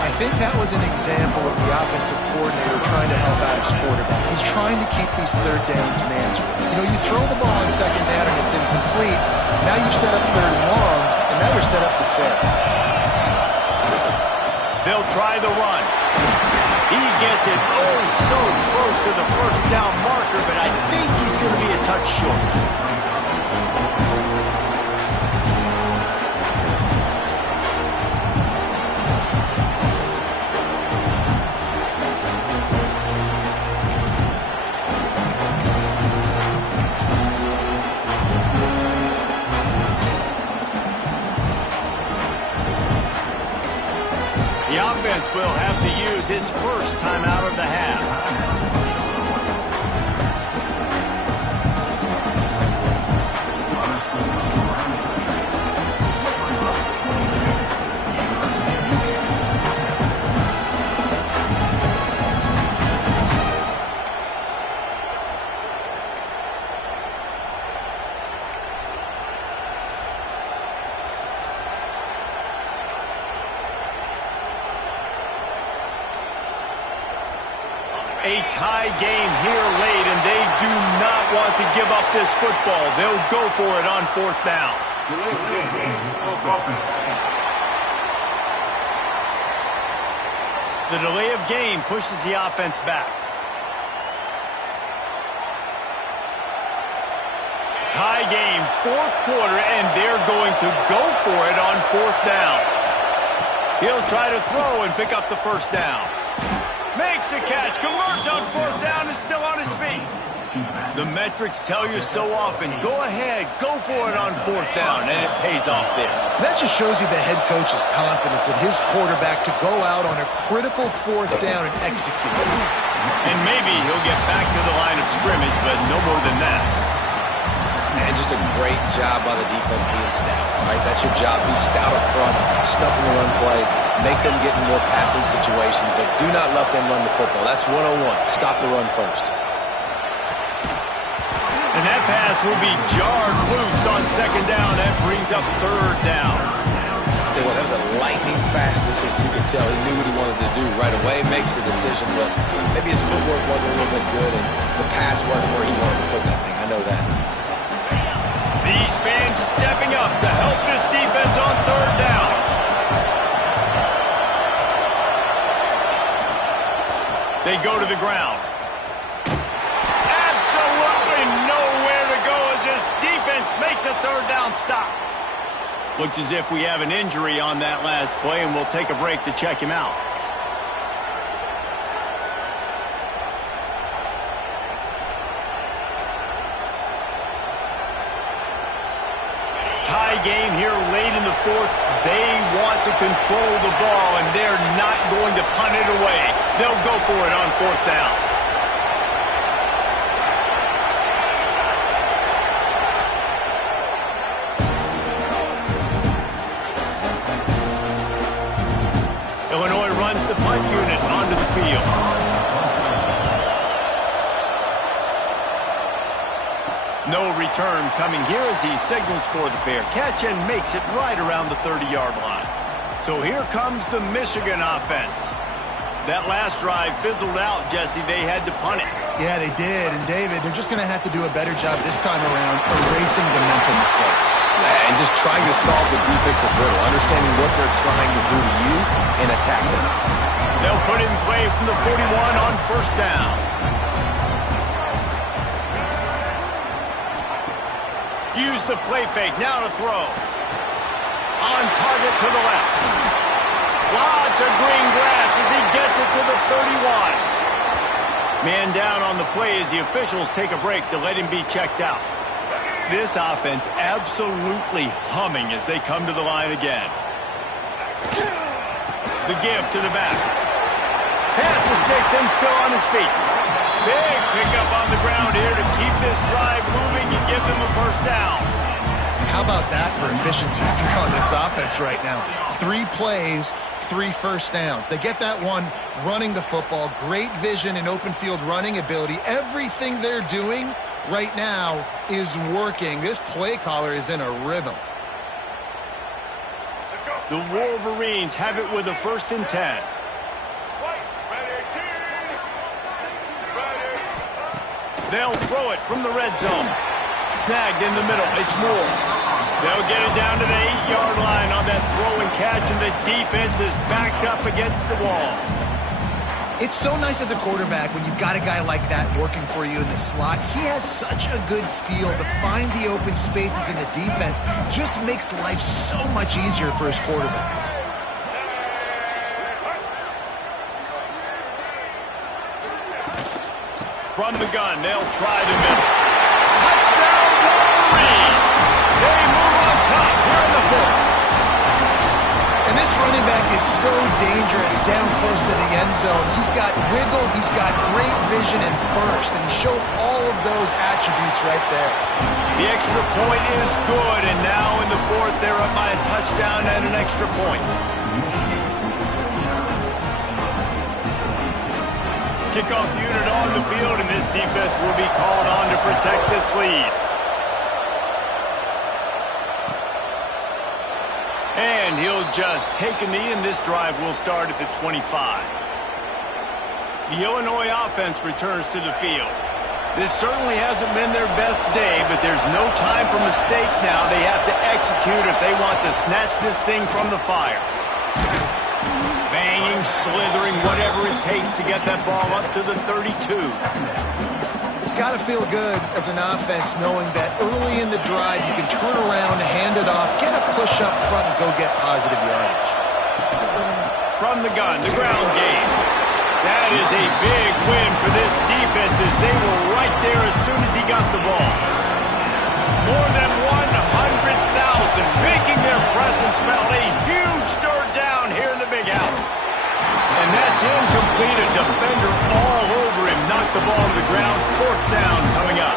I think that was an example of the offensive coordinator trying to help out his quarterback. He's trying to keep these third downs manageable. You know, you throw the ball on second down and it's incomplete. Now you've set up 3rd and long, and now you're set up to fail. They'll try the run. He gets it so close to the first down marker, but I think he's going to be a touch short. The offense will have to use its first time out of the half. A tie game here late, and they do not want to give up this football. They'll go for it on 4th down. The delay of game pushes the offense back. Tie game, 4th quarter, and they're going to go for it on 4th down. He'll try to throw and pick up the first down. Makes the catch, converts on fourth down, is still on his feet. The metrics tell you so often, go ahead, go for it on fourth down, and it pays off there. That just shows you the head coach's confidence in his quarterback to go out on a critical fourth down and execute. And maybe he'll get back to the line of scrimmage, but no more than that. And just a great job by the defense being stout, right? That's your job. Be stout up front, stuffing the run play, make them get in more passing situations, but do not let them run the football. That's 101. Stop the run first. And that pass will be jarred loose on second down. That brings up third down. Tell you what, that was a lightning-fast decision. You could tell he knew what he wanted to do right away. Makes the decision, but maybe his footwork wasn't a little bit good, and the pass wasn't where he wanted to put that thing. I know that. These fans stepping up to help this defense on third down. They go to the ground. Absolutely nowhere to go as this defense makes a third down stop. Looks as if we have an injury on that last play, and we'll take a break to check him out. Tie game here late in the fourth. They want to control the ball, and they're not going to punt it away. They'll go for it on fourth down. Illinois runs the punt unit onto the field. No return coming here as he signals for the fair catch and makes it right around the 30-yard line. So here comes the Michigan offense. That last drive fizzled out, Jesse. They had to punt it. Yeah, they did. And, David, they're just going to have to do a better job this time around erasing the mental mistakes. And just trying to solve the defensive riddle, understanding what they're trying to do to you and attack them. They'll put it in play from the 41 on first down. Use the play fake, now to throw. On target to the left. Lots of green grass as he gets it to the 31. Man down on the play as the officials take a break to let him be checked out. This offense absolutely humming as they come to the line again. The give to the back. Pass the sticks and still on his feet. Big pickup on the ground here to keep this drive moving and give them a first down. How about that for efficiency if you're on this offense right now? 3 plays, 3 first downs. They get that one running the football. Great vision and open field running ability. Everything they're doing right now is working. This play caller is in a rhythm. The Wolverines have it with a 1st and 10. They'll throw it from the red zone. Snagged in the middle. It's Moore. They'll get it down to the 8-yard line on that throw and catch, and the defense is backed up against the wall. It's so nice as a quarterback when you've got a guy like that working for you in the slot. He has such a good feel to find the open spaces in the defense. Just makes life so much easier for his quarterback. From the gun, they'll try the middle. Touchdown, Wolverines! They move on top here in the fourth. And this running back is so dangerous down close to the end zone. He's got wiggle, he's got great vision and burst, and he showed all of those attributes right there. The extra point is good, and now in the fourth, they're up by a touchdown and an extra point. Kickoff unit on the field, and this defense will be called on to protect this lead. And he'll just take a knee, and this drive will start at the 25. The Illinois offense returns to the field. This certainly hasn't been their best day, but there's no time for mistakes now. They have to execute if they want to snatch this thing from the fire. Banging, slithering, whatever it takes to get that ball up to the 32. It's got to feel good as an offense knowing that early in the drive you can turn around, hand it off, get a push up front, and go get positive yardage. From the gun, the ground game. That is a big win for this defense as they were right there as soon as he got the ball. More than 100,000 making their presence felt. A huge third down here in the big house. And that's incomplete. A defender all over him. Knocked the ball to the ground. Fourth down coming up.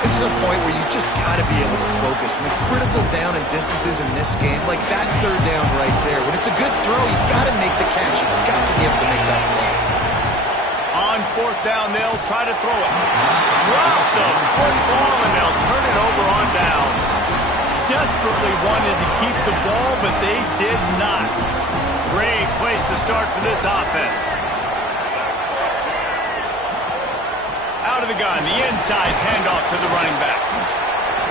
This is a point where you just got to be able to focus. And the critical down and distances in this game, like that third down right there, when it's a good throw, you got to make the catch. You've got to be able to make that play. On fourth down, they'll try to throw it. Drop the football, and they'll turn it over on downs. Desperately wanted to keep the ball, but they did not. Great place to start for this offense. Out of the gun, the inside handoff to the running back.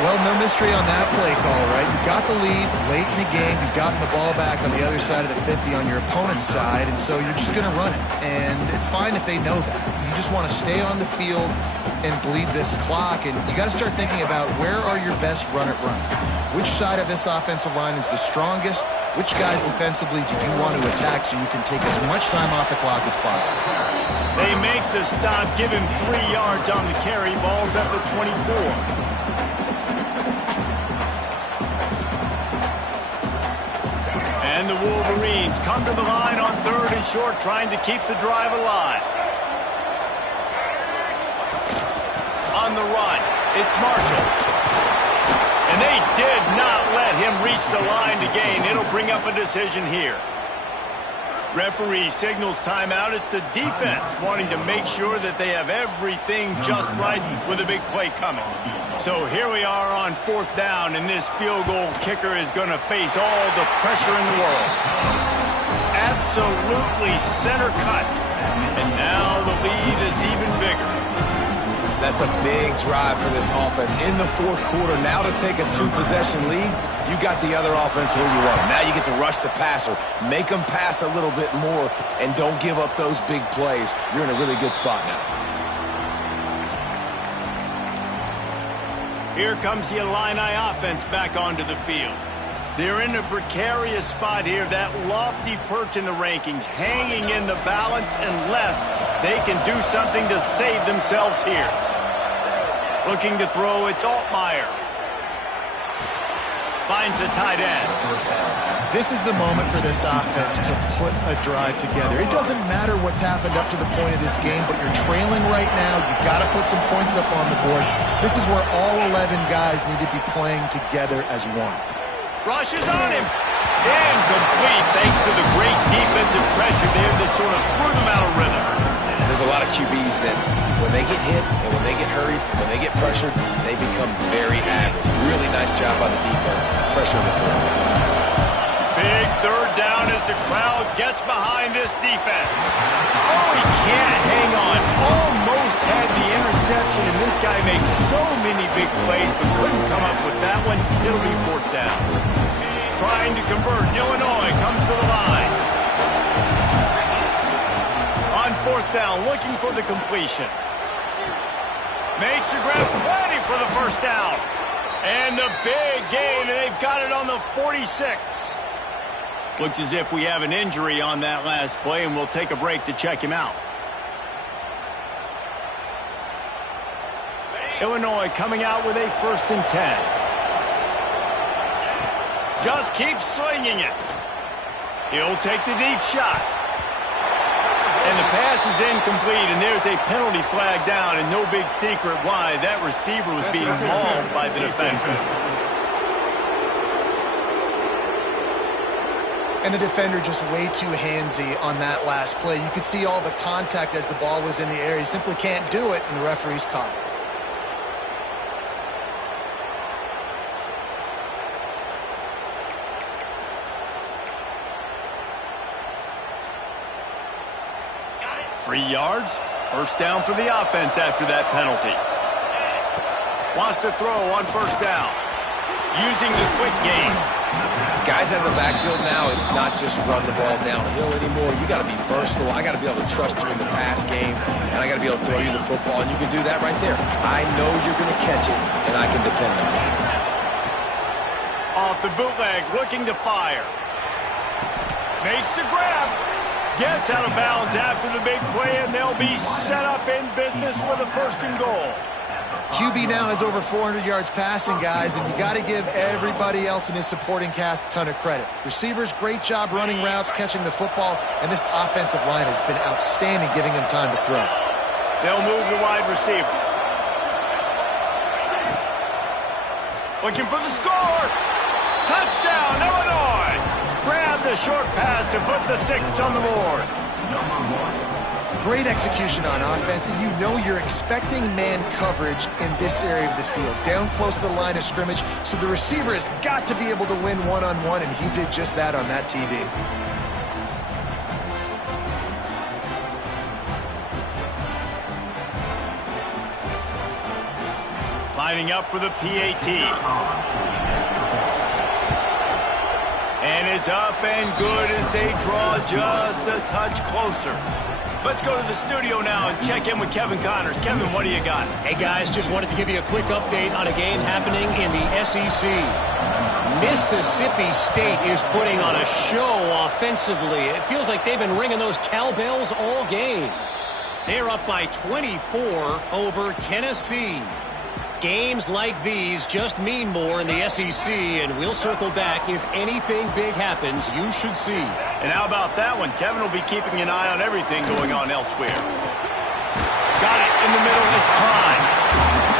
Well, no mystery on that play call, right? You got the lead late in the game. You've gotten the ball back on the other side of the 50 on your opponent's side, and so you're just going to run it. And it's fine if they know that. You just want to stay on the field and bleed this clock, and you got to start thinking about where are your best run-it-runs. Which side of this offensive line is the strongest? Which guys defensively do you want to attack so you can take as much time off the clock as possible? They make the stop, give him 3 yards on the carry. Ball's at the 24. And the Wolverines come to the line on third and short, trying to keep the drive alive. On the run, it's Marshall. And they did not let him reach the line to gain. It'll bring up a decision here. Referee signals timeout. It's the defense wanting to make sure that they have everything just right with a big play coming. So here we are on fourth down, and this field goal kicker is going to face all the pressure in the world. Absolutely center cut. And now the lead is even bigger. That's a big drive for this offense in the fourth quarter. Now to take a 2-possession lead, you got the other offense where you want them. Now you get to rush the passer, make them pass a little bit more, and don't give up those big plays. You're in a really good spot now. Here comes the Illini offense back onto the field. They're in a precarious spot here, that lofty perch in the rankings, hanging in the balance unless they can do something to save themselves here. Looking to throw, it's Altmaier. Finds the tight end. This is the moment for this offense to put a drive together. It doesn't matter what's happened up to the point of this game, but you're trailing right now. You've got to put some points up on the board. This is where all 11 guys need to be playing together as one. Rushes on him. Incomplete thanks to the great defensive pressure there that sort of threw them out of rhythm. There's a lot of QBs that when they get hit and when they get hurried and when they get pressured, they become very average. Really nice job by the defense, pressure in the quarterback. Big third down as the crowd gets behind this defense. Oh, he can't hang on. Almost had the interception, and this guy makes so many big plays but couldn't come up with that one. It'll be fourth down. Trying to convert. Illinois comes to the line. On fourth down, looking for the completion. Makes the grab, ready for the first down. And the big gain, and they've got it on the 46. Looks as if we have an injury on that last play, and we'll take a break to check him out. Illinois coming out with a 1st and 10. Just keeps slinging it. He'll take the deep shot. And the pass is incomplete, and there's a penalty flag down, and no big secret why. That receiver was being mauled by the defender. And the defender just way too handsy on that last play. You could see all the contact as the ball was in the air. He simply can't do it, and the referee's caught it. Free yards, first down for the offense after that penalty. Wants to throw on first down. Using the quick game. Guys out of the backfield now, it's not just run the ball downhill anymore. You got to be versatile. I got to be able to trust you in the pass game, and I got to be able to throw you the football, and you can do that right there. I know you're going to catch it, and I can depend on it. Off the bootleg, looking to fire. Makes the grab. Gets out of bounds after the big play, and they'll be set up in business with a 1st and goal. QB now has over 400 yards passing, guys, and you got to give everybody else in his supporting cast a ton of credit. Receivers, great job running routes, catching the football, and this offensive line has been outstanding, giving him time to throw. They'll move the wide receiver. Looking for the score. Touchdown, Illinois. Grab the short pass to put the 6 on the board. Great execution on offense, and you know you're expecting man coverage in this area of the field, down close to the line of scrimmage, so the receiver has got to be able to win one-on-one, and he did just that on that TD. Lining up for the PAT. And it's up and good as they draw just a touch closer. Let's go to the studio now and check in with Kevin Connors. Kevin, what do you got? Hey, guys, just wanted to give you a quick update on a game happening in the SEC. Mississippi State is putting on a show offensively. It feels like they've been ringing those cowbells all game. They're up by 24 over Tennessee. Games like these just mean more in the SEC, and we'll circle back. If anything big happens, you should see. And how about that one? Kevin will be keeping an eye on everything going on elsewhere. Got it in the middle. It's Klein.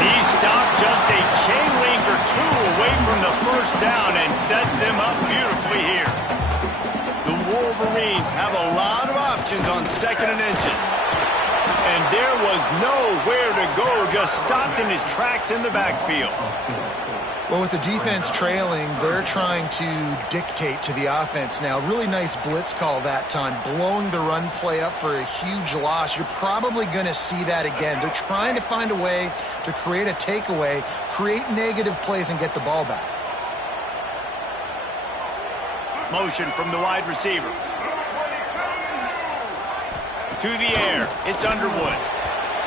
He stopped just a chain link or 2 away from the 1st down and sets them up beautifully here. The Wolverines have a lot of options on 2nd and inches. And there was nowhere to go, just stopped in his tracks in the backfield. Well, with the defense trailing, they're trying to dictate to the offense now. Really nice blitz call that time, blowing the run play up for a huge loss. You're probably going to see that again. They're trying to find a way to create a takeaway, create negative plays, and get the ball back. Motion from the wide receiver. To the air. It's Underwood.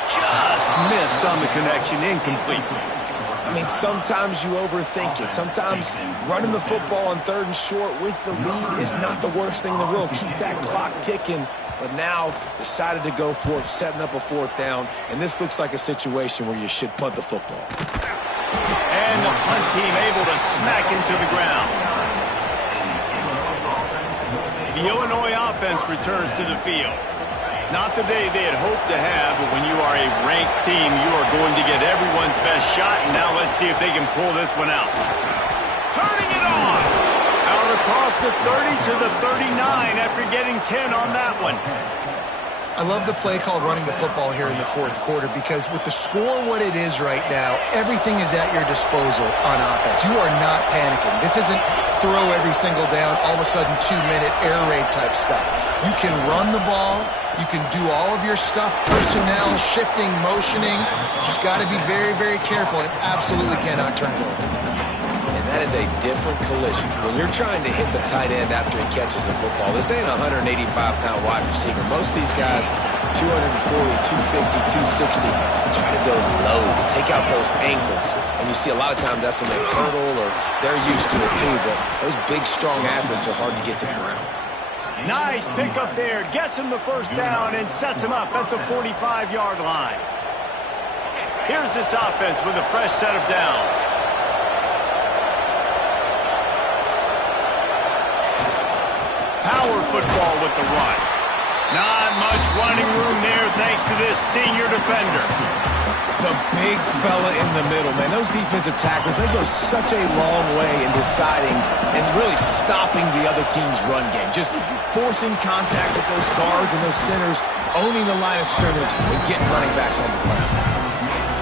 Just missed on the connection. Incomplete. I mean, sometimes you overthink it. Sometimes running the football on 3rd and short with the lead is not the worst thing in the world. Keep that clock ticking. But now decided to go for it, setting up a 4th down. And this looks like a situation where you should punt the football. And the punt team able to smack him to the ground. The Illinois offense returns to the field. Not the day they had hoped to have, but when you are a ranked team, you are going to get everyone's best shot, and now let's see if they can pull this one out. Turning it on! Out across the 30 to the 39 after getting 10 on that one. I love the play called running the football here in the 4th quarter, because with the score what it is right now, everything is at your disposal on offense. You are not panicking. This isn't throw every single down, all of a sudden 2-minute air raid type stuff. You can run the ball. You can do all of your stuff, personnel, shifting, motioning. You just got to be very, very careful and absolutely cannot turn it over. And that is a different collision. When you're trying to hit the tight end after he catches the football, this ain't a 185-pound wide receiver. Most of these guys, 240, 250, 260, try to go low, take out those ankles. And you see a lot of times that's when they hurdle or they're used to it too, but those big, strong athletes are hard to get to the ground. Nice pickup there. Gets him the 1st down and sets him up at the 45-yard line. Here's this offense with a fresh set of downs. Power football with the run. Not much running room there thanks to this senior defender. The big fella in the middle, man. Those defensive tackles, they go such a long way in deciding and really stopping the other team's run game. Just forcing contact with those guards and those centers, owning the line of scrimmage, and getting running backs on the ground.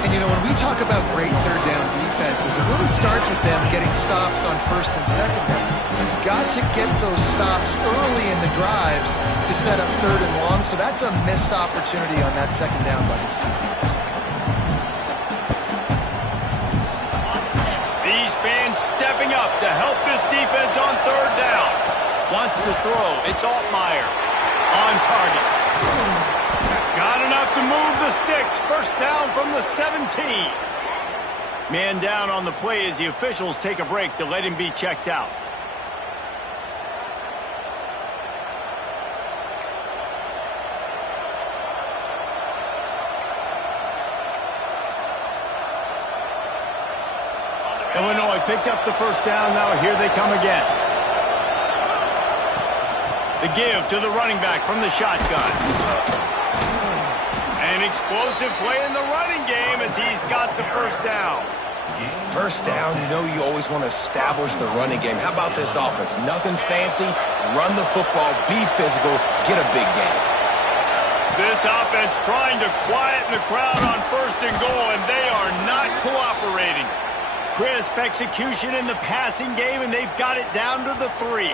And, you know, when we talk about great 3rd down defenses, it really starts with them getting stops on 1st and 2nd down. You've got to get those stops early in the drives to set up 3rd and long, so that's a missed opportunity on that 2nd down by this defense. These fans stepping up to help this defense on 3rd down. Wants to throw. It's Altmaier. On target. Got enough to move the sticks. 1st down from the 17. Man down on the play as the officials take a break to let him be checked out. Illinois picked up the first down. Now here they come again. The give to the running back from the shotgun. An explosive play in the running game as he's got the first down. First down, you always want to establish the running game. How about this offense? Nothing fancy. Run the football, be physical, get a big game. This offense trying to quieten the crowd on first and goal, and they are not cooperating. Crisp execution in the passing game, and they've got it down to the 3.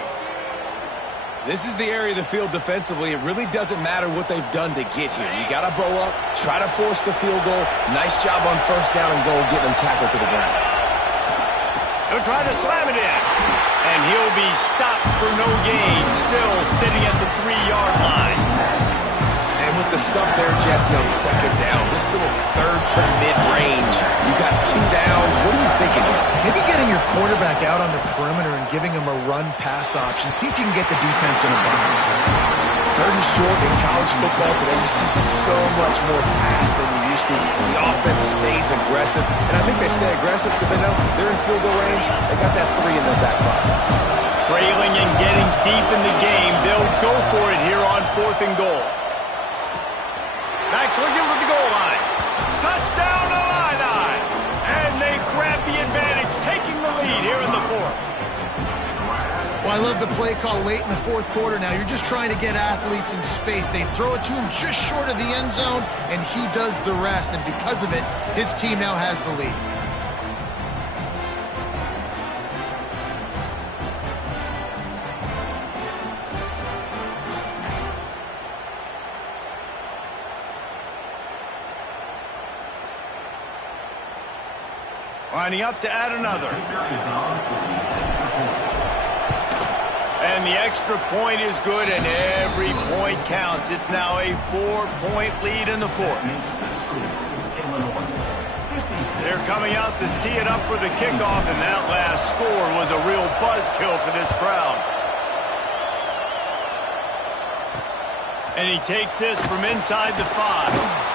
This is the area of the field defensively. It really doesn't matter what they've done to get here. You got to bow up, try to force the field goal. Nice job on first down and goal, getting them tackled to the ground. They'll try to slam it in, and he'll be stopped for no gain, still sitting at the 3-yard line. And with the stuff there, Jesse, on second down, this little third to mid-range, you got 2 downs. What are you thinking here? Maybe getting your quarterback out on the perimeter and giving him a run-pass option. See if you can get the defense in a bind. Third and short in college football today, you see so much more pass than you used to. The offense stays aggressive, and I think they stay aggressive because they know they're in field goal range. They got that 3 in their back pocket. Trailing and getting deep in the game, they'll go for it here on 4th and goal. Back swinging with the goal line. Touchdown Illini! And they grab the advantage, taking the lead here in the 4th. Well, I love the play call late in the 4th quarter. Now you're just trying to get athletes in space. They throw it to him just short of the end zone, and he does the rest. And because of it, his team now has the lead. Lining up to add another. And the extra point is good, and every point counts. It's now a 4-point lead in the 4th. They're coming out to tee it up for the kickoff, and that last score was a real buzzkill for this crowd. And he takes this from inside the 5.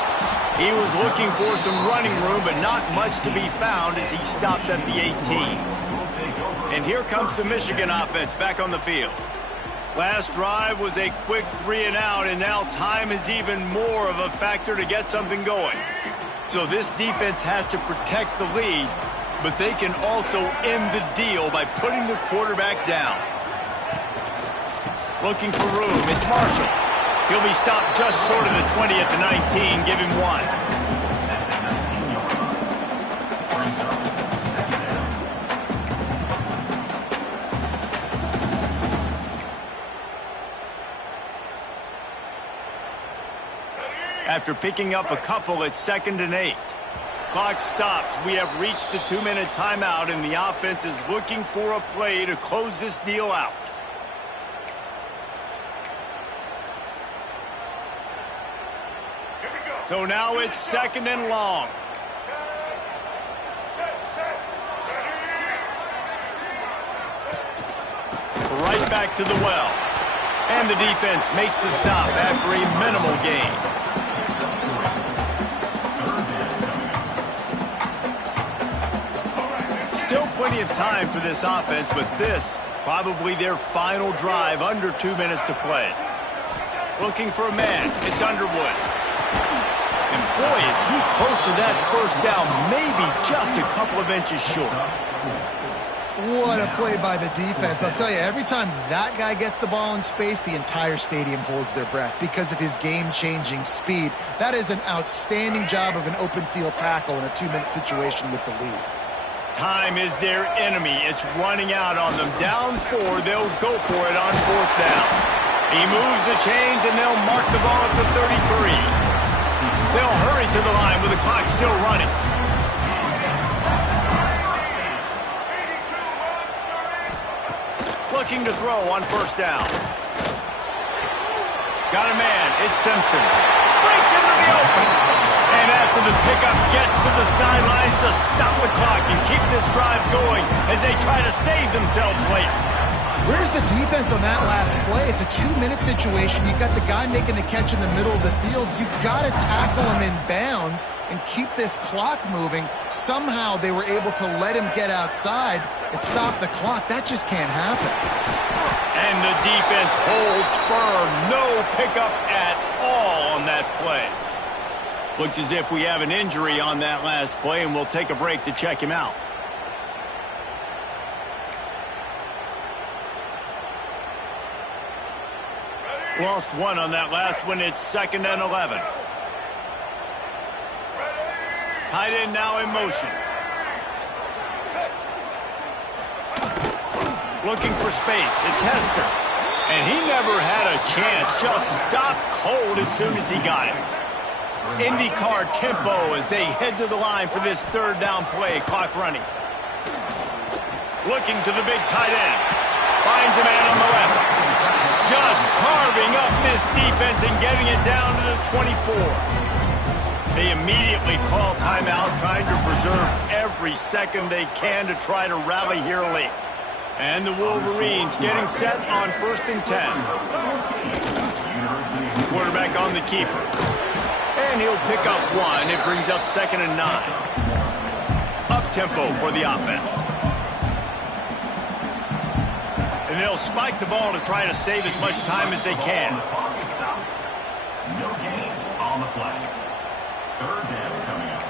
He was looking for some running room, but not much to be found as he stopped at the 18. And here comes the Michigan offense back on the field. Last drive was a quick 3 and out, and now time is even more of a factor to get something going. So this defense has to protect the lead, but they can also end the deal by putting the quarterback down. Looking for room, it's Marshall. He'll be stopped just short of the 20 at the 19. Give him 1. After picking up a couple, it's 2nd and 8. Clock stops. We have reached the 2-minute timeout, and the offense is looking for a play to close this deal out. So now it's 2nd and long. Right back to the well. And the defense makes the stop after a minimal gain. Still plenty of time for this offense, but this probably their final drive under 2 minutes to play. Looking for a man. It's Underwood. And boy, is he close to that first down, maybe just a couple of inches short. What a play by the defense. I'll tell you, every time that guy gets the ball in space, the entire stadium holds their breath because of his game-changing speed. That is an outstanding job of an open field tackle in a 2-minute situation with the lead. Time is their enemy. It's running out on them. Down 4, they'll go for it on 4th down. He moves the chains, and they'll mark the ball at the 33. They'll hurry to the line with the clock still running. Looking to throw on first down. Got a man. It's Simpson. Breaks into the open. And after the pickup gets to the sidelines to stop the clock and keep this drive going as they try to save themselves late. Where's the defense on that last play? It's a 2-minute situation. You've got the guy making the catch in the middle of the field. You've got to tackle him in bounds chains and keep this clock moving. Somehow they were able to let him get outside and stop the clock. That just can't happen. And the defense holds firm. No pickup at all on that play. Looks as if we have an injury on that last play, and we'll take a break to check him out. Lost one on that last one. It's 2nd and 11. Tight end now in motion. Looking for space. It's Hester. And he never had a chance. Just stopped cold as soon as he got it. IndyCar tempo as they head to the line for this 3rd down play. Clock running. Looking to the big tight end. Finds a man on the left. Just carving up this defense and getting it down to the 24. They immediately call timeout, trying to preserve every second they can to try to rally here late. And the Wolverines getting set on 1st and 10. Quarterback on the keeper. And he'll pick up 1. It brings up 2nd and 9. Up-tempo for the offense. And they'll spike the ball to try to save as much time as they can. No gain on the play. 3rd down coming up.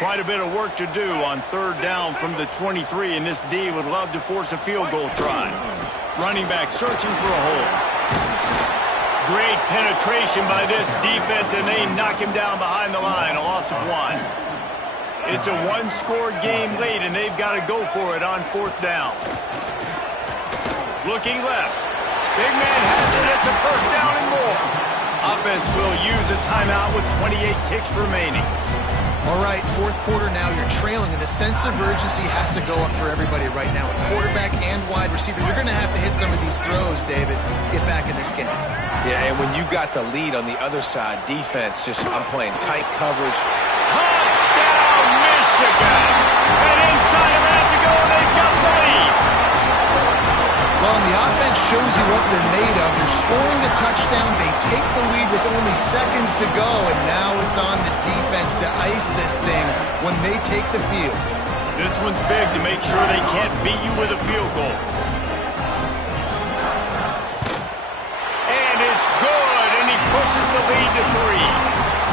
Quite a bit of work to do on 3rd down from the 23, and this D would love to force a field goal try. Running back searching for a hole. Great penetration by this defense, and they knock him down behind the line. A loss of 1. It's a 1-score game late, and they've got to go for it on 4th down. Looking left. Big man has it. It's a 1st down and more. Offense will use a timeout with 28 ticks remaining. All right, 4th quarter now. You're trailing, and the sense of urgency has to go up for everybody right now. Quarterback and wide receiver. You're going to have to hit some of these throws, David, to get back in this game. Yeah, and when you got the lead on the other side, defense, I'm playing tight coverage. Touchdown, Michigan! And inside a minute to go, they've got the lead. Well, and the offense shows you what they're made of. They're scoring a touchdown. They take the lead with only seconds to go, and now it's on the defense to ice this thing when they take the field. This one's big to make sure they can't beat you with a field goal. And it's good, and he pushes the lead to 3.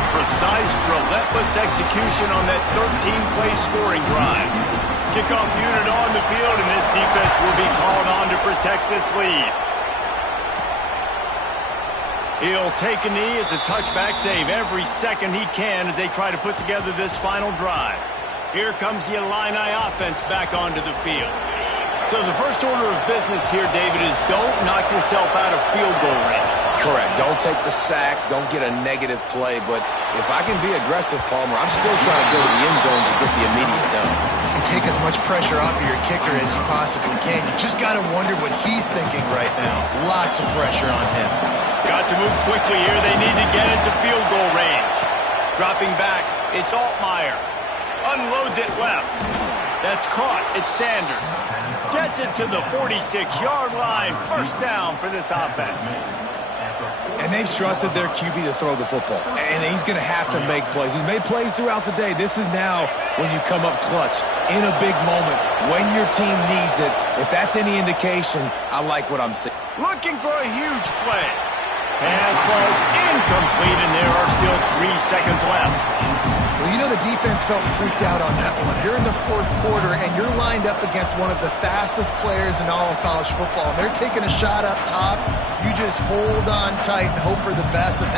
Precise, relentless execution on that 13-play scoring drive. Kickoff unit on the field, and this defense will be called on to protect this lead. He'll take a knee. It's a touchback save every second he can as they try to put together this final drive. Here comes the Illini offense back onto the field. So the first order of business here, David, is don't knock yourself out of field goal range. Correct. Don't take the sack. Don't get a negative play. But if I can be aggressive, Palmer, I'm still trying to go to the end zone to get the immediate done. And take as much pressure off of your kicker as you possibly can. You just got to wonder what he's thinking right now. Lots of pressure on him. Got to move quickly here. They need to get into field goal range. Dropping back, it's Altmaier. Unloads it left. That's caught. It's Sanders. Gets it to the 46-yard line. 1st down for this offense. And they've trusted their QB to throw the football. And he's going to have to make plays. He's made plays throughout the day. This is now when you come up clutch in a big moment when your team needs it. If that's any indication, I like what I'm seeing. Looking for a huge play. Pass falls incomplete, and there are still 3 seconds left. Well, you know the defense felt freaked out on that one. You're in the 4th quarter, and you're lined up against one of the fastest players in all of college football. And they're taking a shot up top. You just hold on tight and hope for the best.